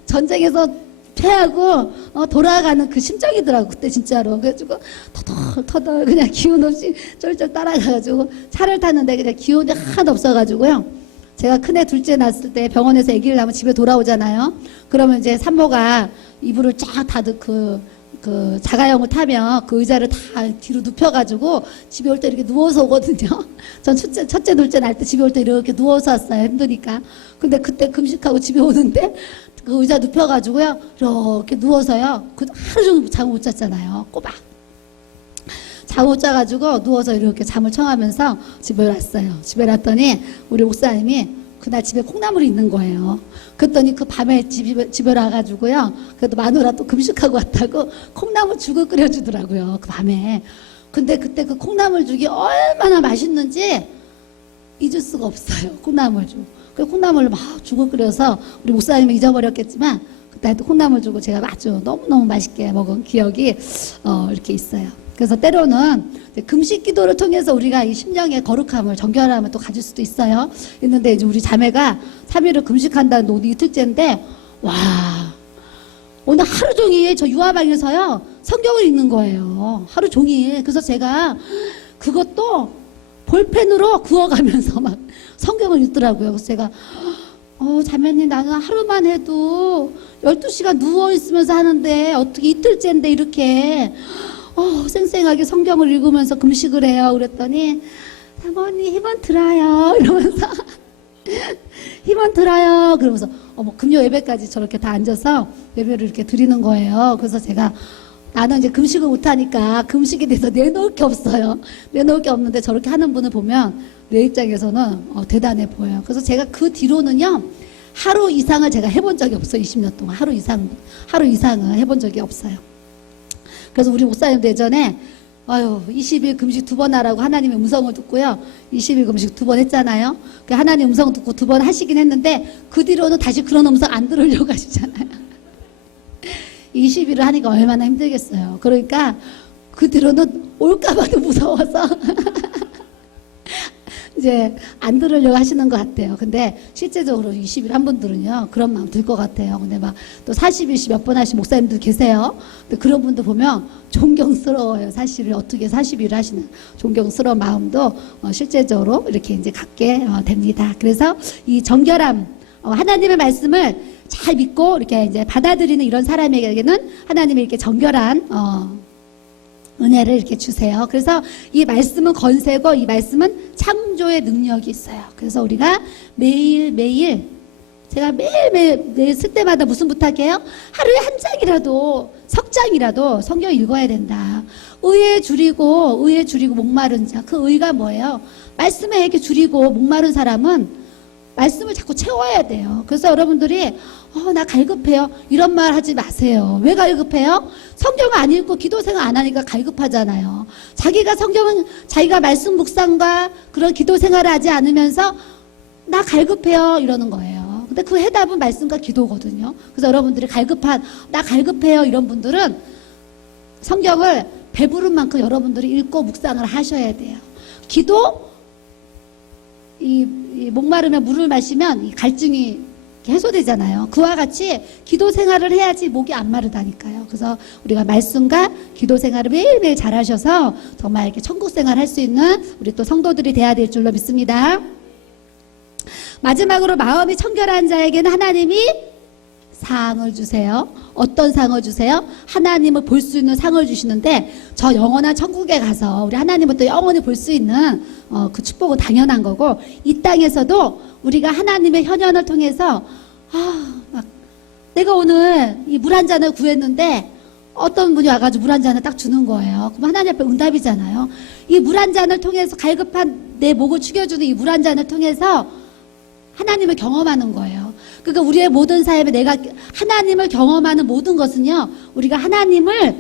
전쟁에서 패하고 돌아가는 그 심정이더라고 그때 진짜로. 그래가지고 터덜 그냥 기운 없이 쫄쫄 따라가가지고 차를 탔는데 그냥 기운이 하나도 없어가지고요. 제가 큰애 둘째 낳았을 때 병원에서 아기를 낳으면 집에 돌아오잖아요. 그러면 이제 산모가 이불을 쫙 닫은 그 자가용을 타면 그 의자를 다 뒤로 눕혀가지고 집에 올 때 이렇게 누워서 오거든요. 전 첫째 둘째 낳을 때 집에 올 때 이렇게 누워서 왔어요. 힘드니까. 근데 그때 금식하고 집에 오는데 그 의자 눕혀가지고요. 이렇게 누워서요. 하루 종일 잠을 못 잤잖아요. 꼬박. 잠 못 자가지고 누워서 이렇게 잠을 청하면서 집에 왔어요. 집에 왔더니 우리 목사님이 그날 집에 콩나물이 있는 거예요. 그랬더니 그 밤에 집에 와가지고요. 그래도 마누라 또 금식하고 왔다고 콩나물 죽을 끓여주더라고요. 그 밤에. 근데 그때 그 콩나물 죽이 얼마나 맛있는지 잊을 수가 없어요. 콩나물 죽. 그 콩나물로 막 죽을 끓여서 우리 목사님이 잊어버렸겠지만 그때 또 콩나물 죽을 제가 아주 너무너무 맛있게 먹은 기억이 이렇게 있어요. 그래서 때로는 금식 기도를 통해서 우리가 이 심령의 거룩함을 정결함을 또 가질 수도 있어요. 있는데 이제 우리 자매가 3일을 금식한다는 오늘 이틀째인데 오늘 하루 종일 저 유아방에서요 성경을 읽는 거예요. 하루 종일. 그래서 제가 그것도 볼펜으로 그어가면서 막 성경을 읽더라고요. 그래서 제가 자매님, 나는 하루만 해도 12시간 누워있으면서 하는데 어떻게 이틀째인데 이렇게 쌩쌩하게 성경을 읽으면서 금식을 해요. 그랬더니 사모님 힘은 들어요 이러면서 힘은 들어요 그러면서 금요 예배까지 저렇게 다 앉아서 예배를 이렇게 드리는 거예요. 그래서 제가 나는 이제 금식을 못하니까 금식에 대해서 내놓을 게 없어요. 내놓을 게 없는데 저렇게 하는 분을 보면 내 입장에서는 대단해 보여요. 그래서 제가 그 뒤로는요 하루 이상을 제가 해본 적이 없어요. 20년 동안 하루 이상을 해본 적이 없어요. 그래서 우리 목사님도 예전에 20일 금식 2번 하라고 하나님의 음성을 듣고요 20일 금식 2번 했잖아요. 그 하나님 음성 듣고 2번 하시긴 했는데 그 뒤로는 다시 그런 음성 안 들으려고 하시잖아요. 20일을 하니까 얼마나 힘들겠어요. 그러니까 그 뒤로는 올까봐도 무서워서 이제 안 들으려고 하시는 것 같아요. 근데 실제적으로 20일 한 분들은요 그런 마음 들 것 같아요. 근데 막 또 40일씩 몇 번 하신 목사님들 계세요. 근데 그런 분들 보면 존경스러워요. 사실을 어떻게 40일을 하시는 존경스러운 마음도 실제적으로 이렇게 이제 갖게 됩니다. 그래서 이 정결함, 하나님의 말씀을 잘 믿고 이렇게 이제 받아들이는 이런 사람에게는 하나님이 이렇게 정결한 은혜를 이렇게 주세요. 그래서 이 말씀은 건세고 이 말씀은 창조의 능력이 있어요. 그래서 우리가 매일매일 제가 매일 쓸 때마다 무슨 부탁해요? 하루에 한 장이라도 석 장이라도 성경 읽어야 된다. 의에 줄이고 목마른 자. 그 의가 뭐예요? 말씀에 이렇게 줄이고 목마른 사람은 말씀을 자꾸 채워야 돼요. 그래서 여러분들이 나 갈급해요 이런 말 하지 마세요. 왜 갈급해요? 성경을 안 읽고 기도 생활 안 하니까 갈급하잖아요. 자기가 말씀 묵상과 그런 기도 생활을 하지 않으면서 나 갈급해요 이러는 거예요. 근데 그 해답은 말씀과 기도거든요. 그래서 여러분들이 나 갈급해요 이런 분들은 성경을 배부른 만큼 여러분들이 읽고 묵상을 하셔야 돼요. 기도, 이 목마르면 물을 마시면 이 갈증이 해소되잖아요. 그와 같이 기도 생활을 해야지 목이 안 마르다니까요. 그래서 우리가 말씀과 기도 생활을 매일매일 잘 하셔서 정말 이렇게 천국 생활 할 수 있는 우리 또 성도들이 돼야 될 줄로 믿습니다. 마지막으로 마음이 청결한 자에게는 하나님이 상을 주세요. 어떤 상을 주세요? 하나님을 볼 수 있는 상을 주시는데 저 영원한 천국에 가서 우리 하나님을 또 영원히 볼 수 있는 그 축복은 당연한 거고 이 땅에서도 우리가 하나님의 현현을 통해서 막 내가 오늘 이 물 한 잔을 구했는데 어떤 분이 와가지고 물 한 잔을 딱 주는 거예요. 그럼 하나님 앞에 응답이잖아요. 이 물 한 잔을 통해서 갈급한 내 목을 축여주는 이 물 한 잔을 통해서 하나님을 경험하는 거예요. 그러니까 우리의 모든 삶에 내가 하나님을 경험하는 모든 것은요 우리가 하나님을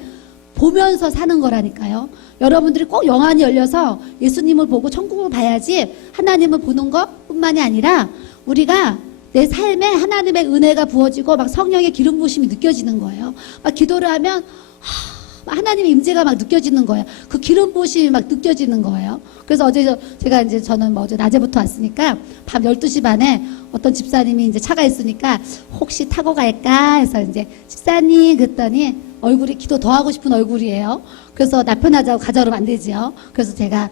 보면서 사는 거라니까요. 여러분들이 꼭 영안이 열려서 예수님을 보고 천국을 봐야지 하나님을 보는 것뿐만이 아니라 우리가 내 삶에 하나님의 은혜가 부어지고 막 성령의 기름 부으심이 느껴지는 거예요. 막 기도를 하면 하나님의 임재가 막 느껴지는 거예요. 그 기름 부으심이 막 느껴지는 거예요. 그래서 어제 저는 어제 낮에부터 왔으니까 밤 12시 반에 어떤 집사님이 이제 차가 있으니까 혹시 타고 갈까 해서 이제 집사님 그랬더니 얼굴이 기도 더 하고 싶은 얼굴이에요. 그래서 나 편하자고 가져오면 안 되지요. 그래서 제가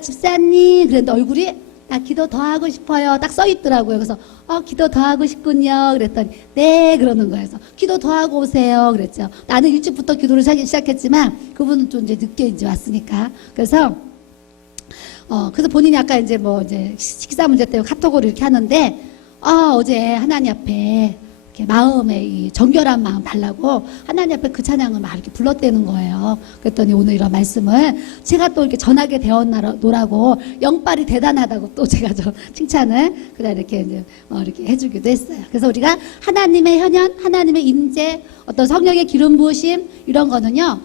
집사님 그랬는데 얼굴이 나 기도 더 하고 싶어요. 딱 써 있더라고요. 그래서 기도 더 하고 싶군요. 그랬더니 네 그러는 거예요. 그래서 기도 더 하고 오세요. 그랬죠. 나는 일찍부터 기도를 시작했지만 그분은 좀 이제 늦게 이제 왔으니까. 그래서 본인이 아까 이제 이제 식사 문제 때문에 카톡으로 이렇게 하는데 어제 하나님 앞에 이렇게 마음에 이 정결한 마음 달라고 하나님 앞에 그 찬양을 막 이렇게 불렀대는 거예요. 그랬더니 오늘 이런 말씀을 제가 또 이렇게 전하게 되었노라고 영빨이 대단하다고 또 제가 좀 칭찬을 그냥 이렇게 이제 이렇게 해주기도 했어요. 그래서 우리가 하나님의 현현, 하나님의 임재, 어떤 성령의 기름 부으심 이런 거는요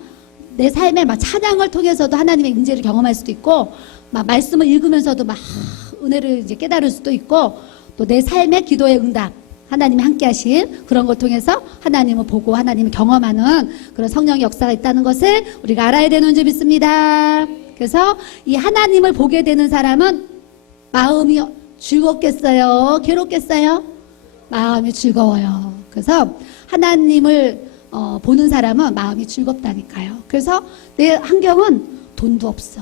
내 삶의 막 찬양을 통해서도 하나님의 임재를 경험할 수도 있고 막 말씀을 읽으면서도 막 은혜를 이제 깨달을 수도 있고 또 내 삶의 기도의 응답 하나님이 함께 하신 그런 걸 통해서 하나님을 보고 하나님을 경험하는 그런 성령의 역사가 있다는 것을 우리가 알아야 되는 줄 믿습니다. 그래서 이 하나님을 보게 되는 사람은 마음이 즐겁겠어요? 괴롭겠어요? 마음이 즐거워요. 그래서 하나님을 보는 사람은 마음이 즐겁다니까요. 그래서 내 환경은 돈도 없어.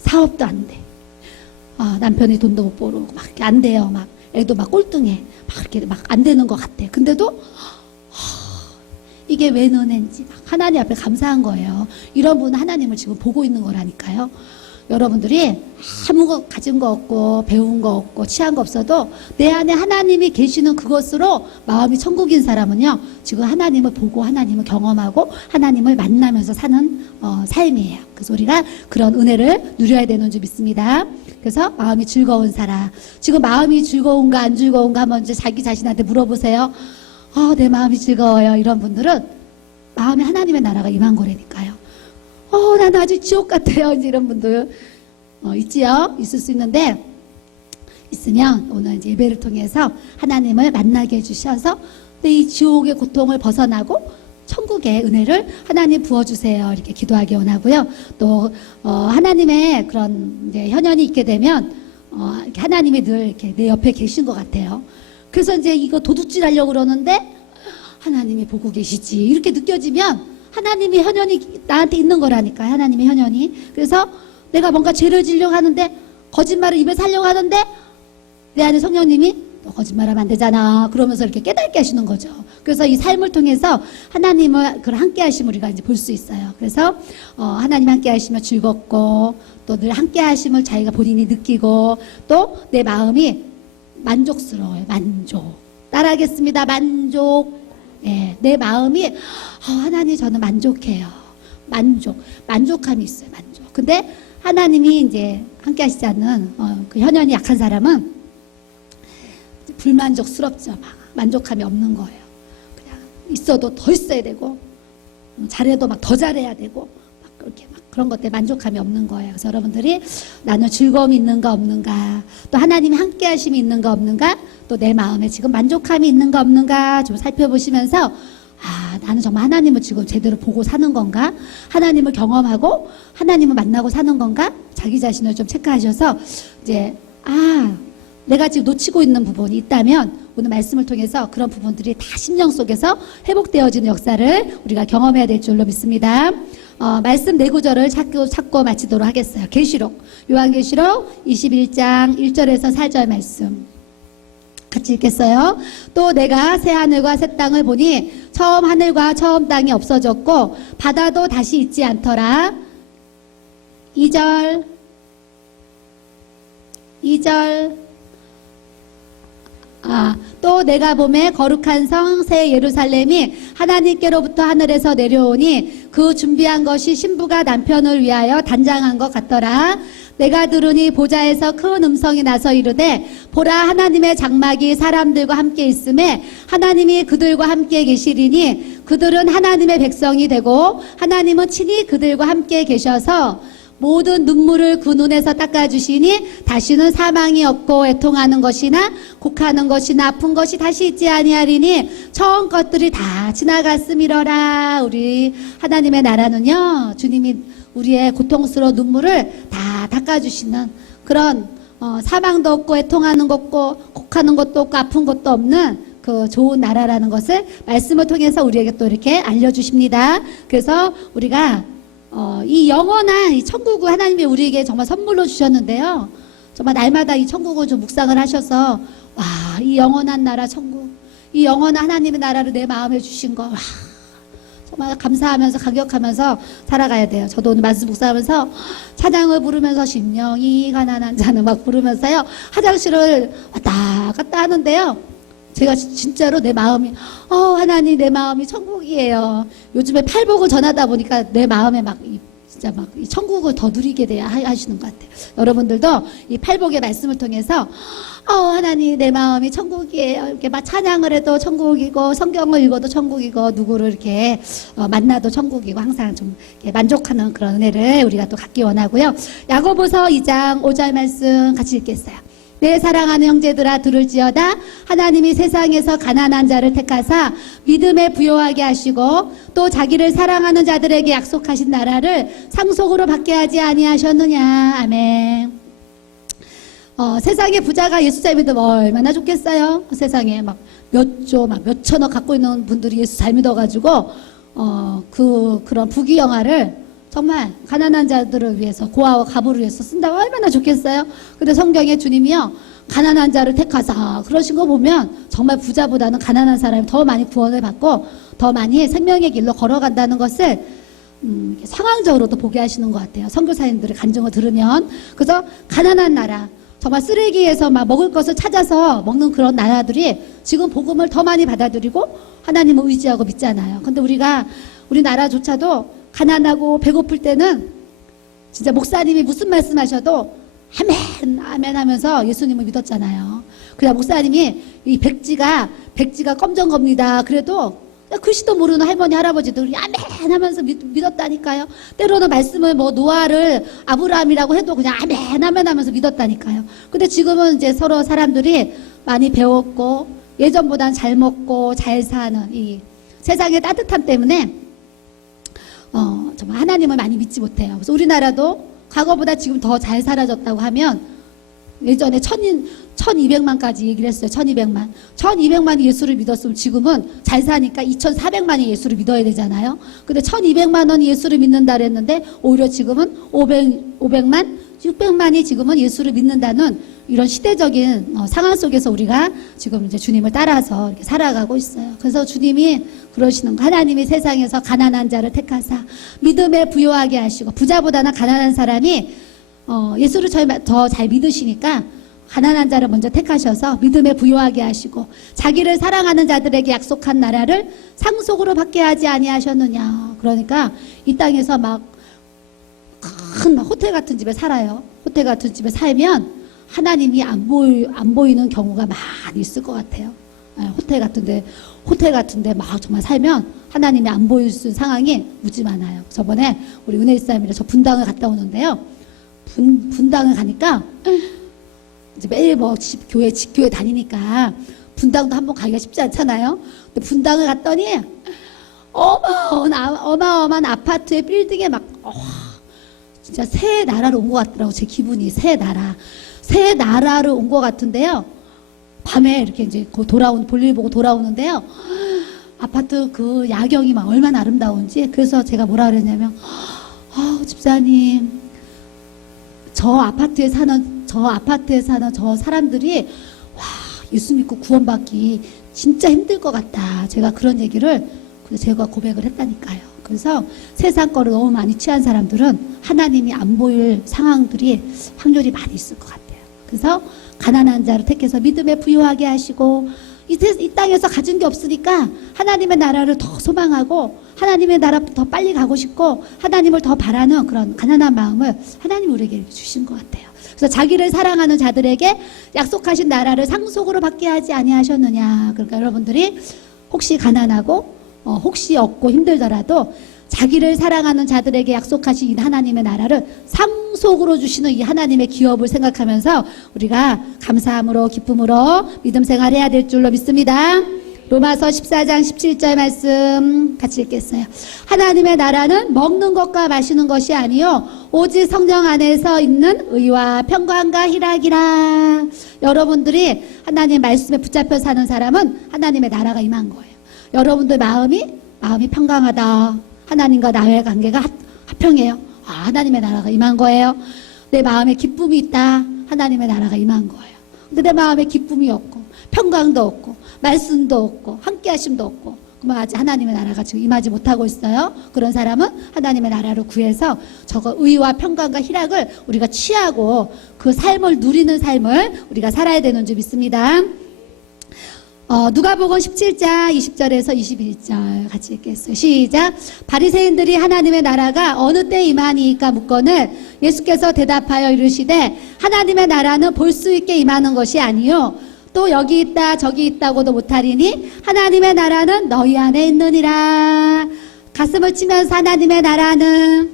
사업도 안 돼. 남편이 돈도 못 벌고 막 이렇게 안 돼요. 막 애도 막 꼴등해. 막 이렇게 막 안 되는 것 같아. 근데도 이게 왜 너넨지 막 하나님 앞에 감사한 거예요. 이런 분은 하나님을 지금 보고 있는 거라니까요. 여러분들이 아무 가진 거 없고 배운 거 없고 취한 거 없어도 내 안에 하나님이 계시는 그것으로 마음이 천국인 사람은요, 지금 하나님을 보고 하나님을 경험하고 하나님을 만나면서 사는 삶이에요. 그래서 우리가 그런 은혜를 누려야 되는 줄 믿습니다. 그래서 마음이 즐거운 사람, 지금 마음이 즐거운가 안 즐거운가 한번 이제 자기 자신한테 물어보세요. 내 마음이 즐거워요. 이런 분들은 마음에 하나님의 나라가 임한 거라니까요. 나는 아주 지옥 같아요. 이런 분들 있지요. 있을 수 있는데, 있으면 오늘 이제 예배를 통해서 하나님을 만나게 해주셔서 이 지옥의 고통을 벗어나고 천국의 은혜를 하나님 부어주세요. 이렇게 기도하기 원하고요. 또 하나님의 그런 이제 현현이 있게 되면 이렇게 하나님이 늘 이렇게 내 옆에 계신 것 같아요. 그래서 이제 이거 도둑질 하려고 그러는데 하나님이 보고 계시지 이렇게 느껴지면 하나님의 현현이 나한테 있는 거라니까요. 하나님의 현현이. 그래서 내가 뭔가 죄를 지려고 하는데 거짓말을 입에 살려고 하는데 내 안에 성령님이 너 거짓말하면 안 되잖아. 그러면서 이렇게 깨닫게 하시는 거죠. 그래서 이 삶을 통해서 하나님을 그런 함께 하심을 우리가 이제 볼 수 있어요. 그래서 하나님 함께 하시면 즐겁고 또 늘 함께 하심을 자기가 본인이 느끼고 또 내 마음이 만족스러워요. 만족. 따라하겠습니다. 만족. 예, 내 마음이 하나님 저는 만족해요. 만족함이 있어요. 만족. 근데 하나님이 이제 함께 하시지 않는 그 현현이 약한 사람은 불만족스럽죠. 막 만족함이 없는 거예요. 그냥 있어도 더 있어야 되고 잘해도 막 더 잘해야 되고 막 그렇게 막 그런 것 때문에 만족함이 없는 거예요. 그래서 여러분들이 나는 즐거움이 있는가 없는가, 또 하나님이 함께 하심이 있는가 없는가, 또 내 마음에 지금 만족함이 있는가 없는가 좀 살펴보시면서 나는 정말 하나님을 지금 제대로 보고 사는 건가, 하나님을 경험하고 하나님을 만나고 사는 건가, 자기 자신을 좀 체크하셔서 이제 내가 지금 놓치고 있는 부분이 있다면 오늘 말씀을 통해서 그런 부분들이 다 심령 속에서 회복되어지는 역사를 우리가 경험해야 될 줄로 믿습니다. 말씀 네 구절을 찾고 마치도록 하겠어요. 계시록, 요한계시록 21장 1절에서 4절 말씀 같이 읽겠어요. 또 내가 새 하늘과 새 땅을 보니 처음 하늘과 처음 땅이 없어졌고 바다도 다시 있지 않더라. 2절 또 내가 보매 거룩한 성 새 예루살렘이 하나님께로부터 하늘에서 내려오니 그 준비한 것이 신부가 남편을 위하여 단장한 것 같더라. 내가 들으니 보좌에서 큰 음성이 나서 이르되 보라 하나님의 장막이 사람들과 함께 있음에 하나님이 그들과 함께 계시리니 그들은 하나님의 백성이 되고 하나님은 친히 그들과 함께 계셔서 모든 눈물을 그 눈에서 닦아주시니 다시는 사망이 없고 애통하는 것이나 곡하는 것이나 아픈 것이 다시 있지 아니하리니 처음 것들이 다 지나갔음이러라. 우리 하나님의 나라는요, 주님이 우리의 고통스러운 눈물을 다 닦아주시는 그런 사망도 없고 애통하는 것도 없고 곡하는 것도 없고 아픈 것도 없는 그 좋은 나라라는 것을 말씀을 통해서 우리에게 또 이렇게 알려주십니다. 그래서 우리가 이 영원한 이 천국을 하나님이 우리에게 정말 선물로 주셨는데요. 정말 날마다 이 천국을 좀 묵상을 하셔서 이 영원한 나라 천국, 이 영원한 하나님의 나라를 내 마음에 주신 거 정말 감사하면서 감격하면서 살아가야 돼요. 저도 오늘 말씀 묵상하면서 찬양을 부르면서 심령이 가난한 자는 막 부르면서요 화장실을 왔다 갔다 하는데요. 제가 진짜로 내 마음이 하나님 내 마음이 천국이에요. 요즘에 팔복을 전하다 보니까 내 마음에 진짜 이 천국을 더 누리게 돼야 하시는 것 같아요. 여러분들도 이 팔복의 말씀을 통해서 하나님 내 마음이 천국이에요. 이렇게 막 찬양을 해도 천국이고 성경을 읽어도 천국이고 누구를 이렇게 만나도 천국이고 항상 좀 이렇게 만족하는 그런 은혜를 우리가 또 갖기 원하고요. 야고보서 2장 5절 말씀 같이 읽겠어요. 내 사랑하는 형제들아 들을지어다. 하나님이 세상에서 가난한 자를 택하사 믿음에 부요하게 하시고 또 자기를 사랑하는 자들에게 약속하신 나라를 상속으로 받게 하지 아니하셨느냐. 아멘. 세상에 부자가 예수 잘 믿으면 얼마나 좋겠어요. 세상에 막 몇 조, 막 몇 천억 갖고 있는 분들이 예수 잘 믿어가지고, 그런 부귀영화를 정말 가난한 자들을 위해서, 고아와 가부를 위해서 쓴다면 얼마나 좋겠어요. 근데 성경에 주님이요, 가난한 자를 택하사 그러신 거 보면 정말 부자보다는 가난한 사람이 더 많이 구원을 받고 더 많이 생명의 길로 걸어간다는 것을 상황적으로도 보게 하시는 것 같아요. 선교사님들의 간증을 들으면. 그래서 가난한 나라, 정말 쓰레기에서 막 먹을 것을 찾아서 먹는 그런 나라들이 지금 복음을 더 많이 받아들이고 하나님을 의지하고 믿잖아요. 근데 우리나라조차도 가난하고 배고플 때는 진짜 목사님이 무슨 말씀하셔도 아멘 아멘 하면서 예수님을 믿었잖아요. 그래 목사님이 이 백지가 검정 겁니다. 그래도 글씨도 모르는 할머니 할아버지들이 아멘 하면서 믿었다니까요. 때로는 말씀을 뭐 노아를 아브라함이라고 해도 그냥 아멘 아멘 하면서 믿었다니까요. 근데 지금은 이제 서로 사람들이 많이 배웠고 예전보단 잘 먹고 잘 사는 이 세상의 따뜻함 때문에 정말 하나님을 많이 믿지 못해요. 그래서 우리나라도 과거보다 지금 더 잘 살아졌다고 하면 예전에 1200만까지 얘기를 했어요. 1200만이 예수를 믿었으면 지금은 잘 사니까 2400만이 예수를 믿어야 되잖아요. 근데 1200만원이 예수를 믿는다 그랬는데 오히려 지금은 500만, 600만이 지금은 예수를 믿는다는 이런 시대적인 상황 속에서 우리가 지금 이제 주님을 따라서 이렇게 살아가고 있어요. 그래서 주님이 그러시는 거, 하나님이 세상에서 가난한 자를 택하사 믿음에 부요하게 하시고, 부자보다는 가난한 사람이 예수를 더 잘 믿으시니까 가난한 자를 먼저 택하셔서 믿음에 부요하게 하시고 자기를 사랑하는 자들에게 약속한 나라를 상속으로 받게 하지 아니하셨느냐. 그러니까 이 땅에서 막 큰 호텔 같은 집에 살아요. 호텔 같은 집에 살면 하나님이 안 보이는 경우가 많이 있을 것 같아요. 호텔 같은데 막 정말 살면 하나님이 안 보일 수 있는 상황이 무지 많아요. 저번에 우리 은혜일사님이랑 저 분당을 갔다 오는데요. 분당을 가니까 이제 매일 뭐 집교회 다니니까 분당도 한번 가기가 쉽지 않잖아요. 근데 분당을 갔더니 어마어마한 아파트의 빌딩에 막 진짜 새 나라로 온 것 같더라고. 제 기분이 새 나라로 온 것 같은데요. 밤에 이렇게 이제 볼일 보고 돌아오는데요. 아파트 그 야경이 막 얼마나 아름다운지. 그래서 제가 뭐라 그랬냐면, 집사님, 저 아파트에 사는 저 사람들이 예수 믿고 구원받기 진짜 힘들 것 같다. 제가 그런 얘기를 제가 고백을 했다니까요. 그래서 세상 거를 너무 많이 취한 사람들은 하나님이 안 보일 상황들이 확률이 많이 있을 것 같아요. 그래서 가난한 자를 택해서 믿음에 부요하게 하시고, 이 땅에서 가진 게 없으니까 하나님의 나라를 더 소망하고 하나님의 나라 더 빨리 가고 싶고 하나님을 더 바라는 그런 가난한 마음을 하나님이 우리에게 주신 것 같아요. 그래서 자기를 사랑하는 자들에게 약속하신 나라를 상속으로 받게 하지 아니하셨느냐. 그러니까 여러분들이 혹시 가난하고 혹시 없고 힘들더라도 자기를 사랑하는 자들에게 약속하신 이 하나님의 나라를 상속으로 주시는 이 하나님의 기업을 생각하면서 우리가 감사함으로 기쁨으로 믿음 생활해야 될 줄로 믿습니다. 로마서 14장 17절 말씀 같이 읽겠어요. 하나님의 나라는 먹는 것과 마시는 것이 아니요 오직 성령 안에서 있는 의와 평강과 희락이라. 여러분들이 하나님 말씀에 붙잡혀 사는 사람은 하나님의 나라가 임한 거예요. 여러분들 마음이 평강하다. 하나님과 나의 관계가 화평해요. 하나님의 나라가 임한 거예요. 내 마음에 기쁨이 있다. 하나님의 나라가 임한 거예요. 근데 내 마음에 기쁨이 없고 평강도 없고 말씀도 없고 함께하심도 없고 그러면 아직 하나님의 나라가 지금 임하지 못하고 있어요. 그런 사람은 하나님의 나라를 구해서 저거 의와 평강과 희락을 우리가 취하고 그 삶을 누리는 삶을 우리가 살아야 되는 줄 믿습니다. 누가복음 17장 20절에서 21절 같이 읽겠어요. 시작. 바리새인들이 하나님의 나라가 어느 때 임하니까 묻거늘 예수께서 대답하여 이르시되 하나님의 나라는 볼 수 있게 임하는 것이 아니요 또 여기 있다 저기 있다고도 못하리니 하나님의 나라는 너희 안에 있느니라. 가슴을 치면서 하나님의 나라는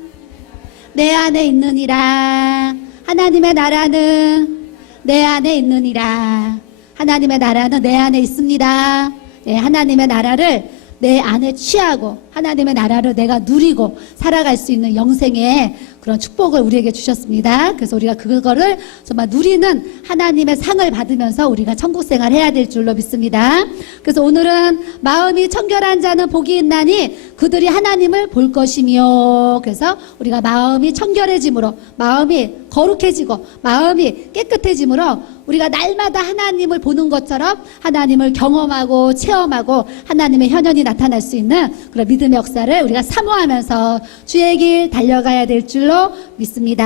내 안에 있느니라. 하나님의 나라는 내 안에 있느니라. 하나님의 나라는 내 안에 있습니다. 네, 하나님의 나라를 내 안에 취하고 하나님의 나라를 내가 누리고 살아갈 수 있는 영생의 그런 축복을 우리에게 주셨습니다. 그래서 우리가 그거를 정말 누리는 하나님의 상을 받으면서 우리가 천국 생활 해야 될 줄로 믿습니다. 그래서 오늘은 마음이 청결한 자는 복이 있나니 그들이 하나님을 볼 것이며, 그래서 우리가 마음이 청결해짐으로, 마음이 거룩해지고 마음이 깨끗해짐으로 우리가 날마다 하나님을 보는 것처럼 하나님을 경험하고 체험하고 하나님의 현현이 나타날 수 있는 그런 믿음의 역사를 우리가 사모하면서 주의 길 달려가야 될 줄로 믿습니다.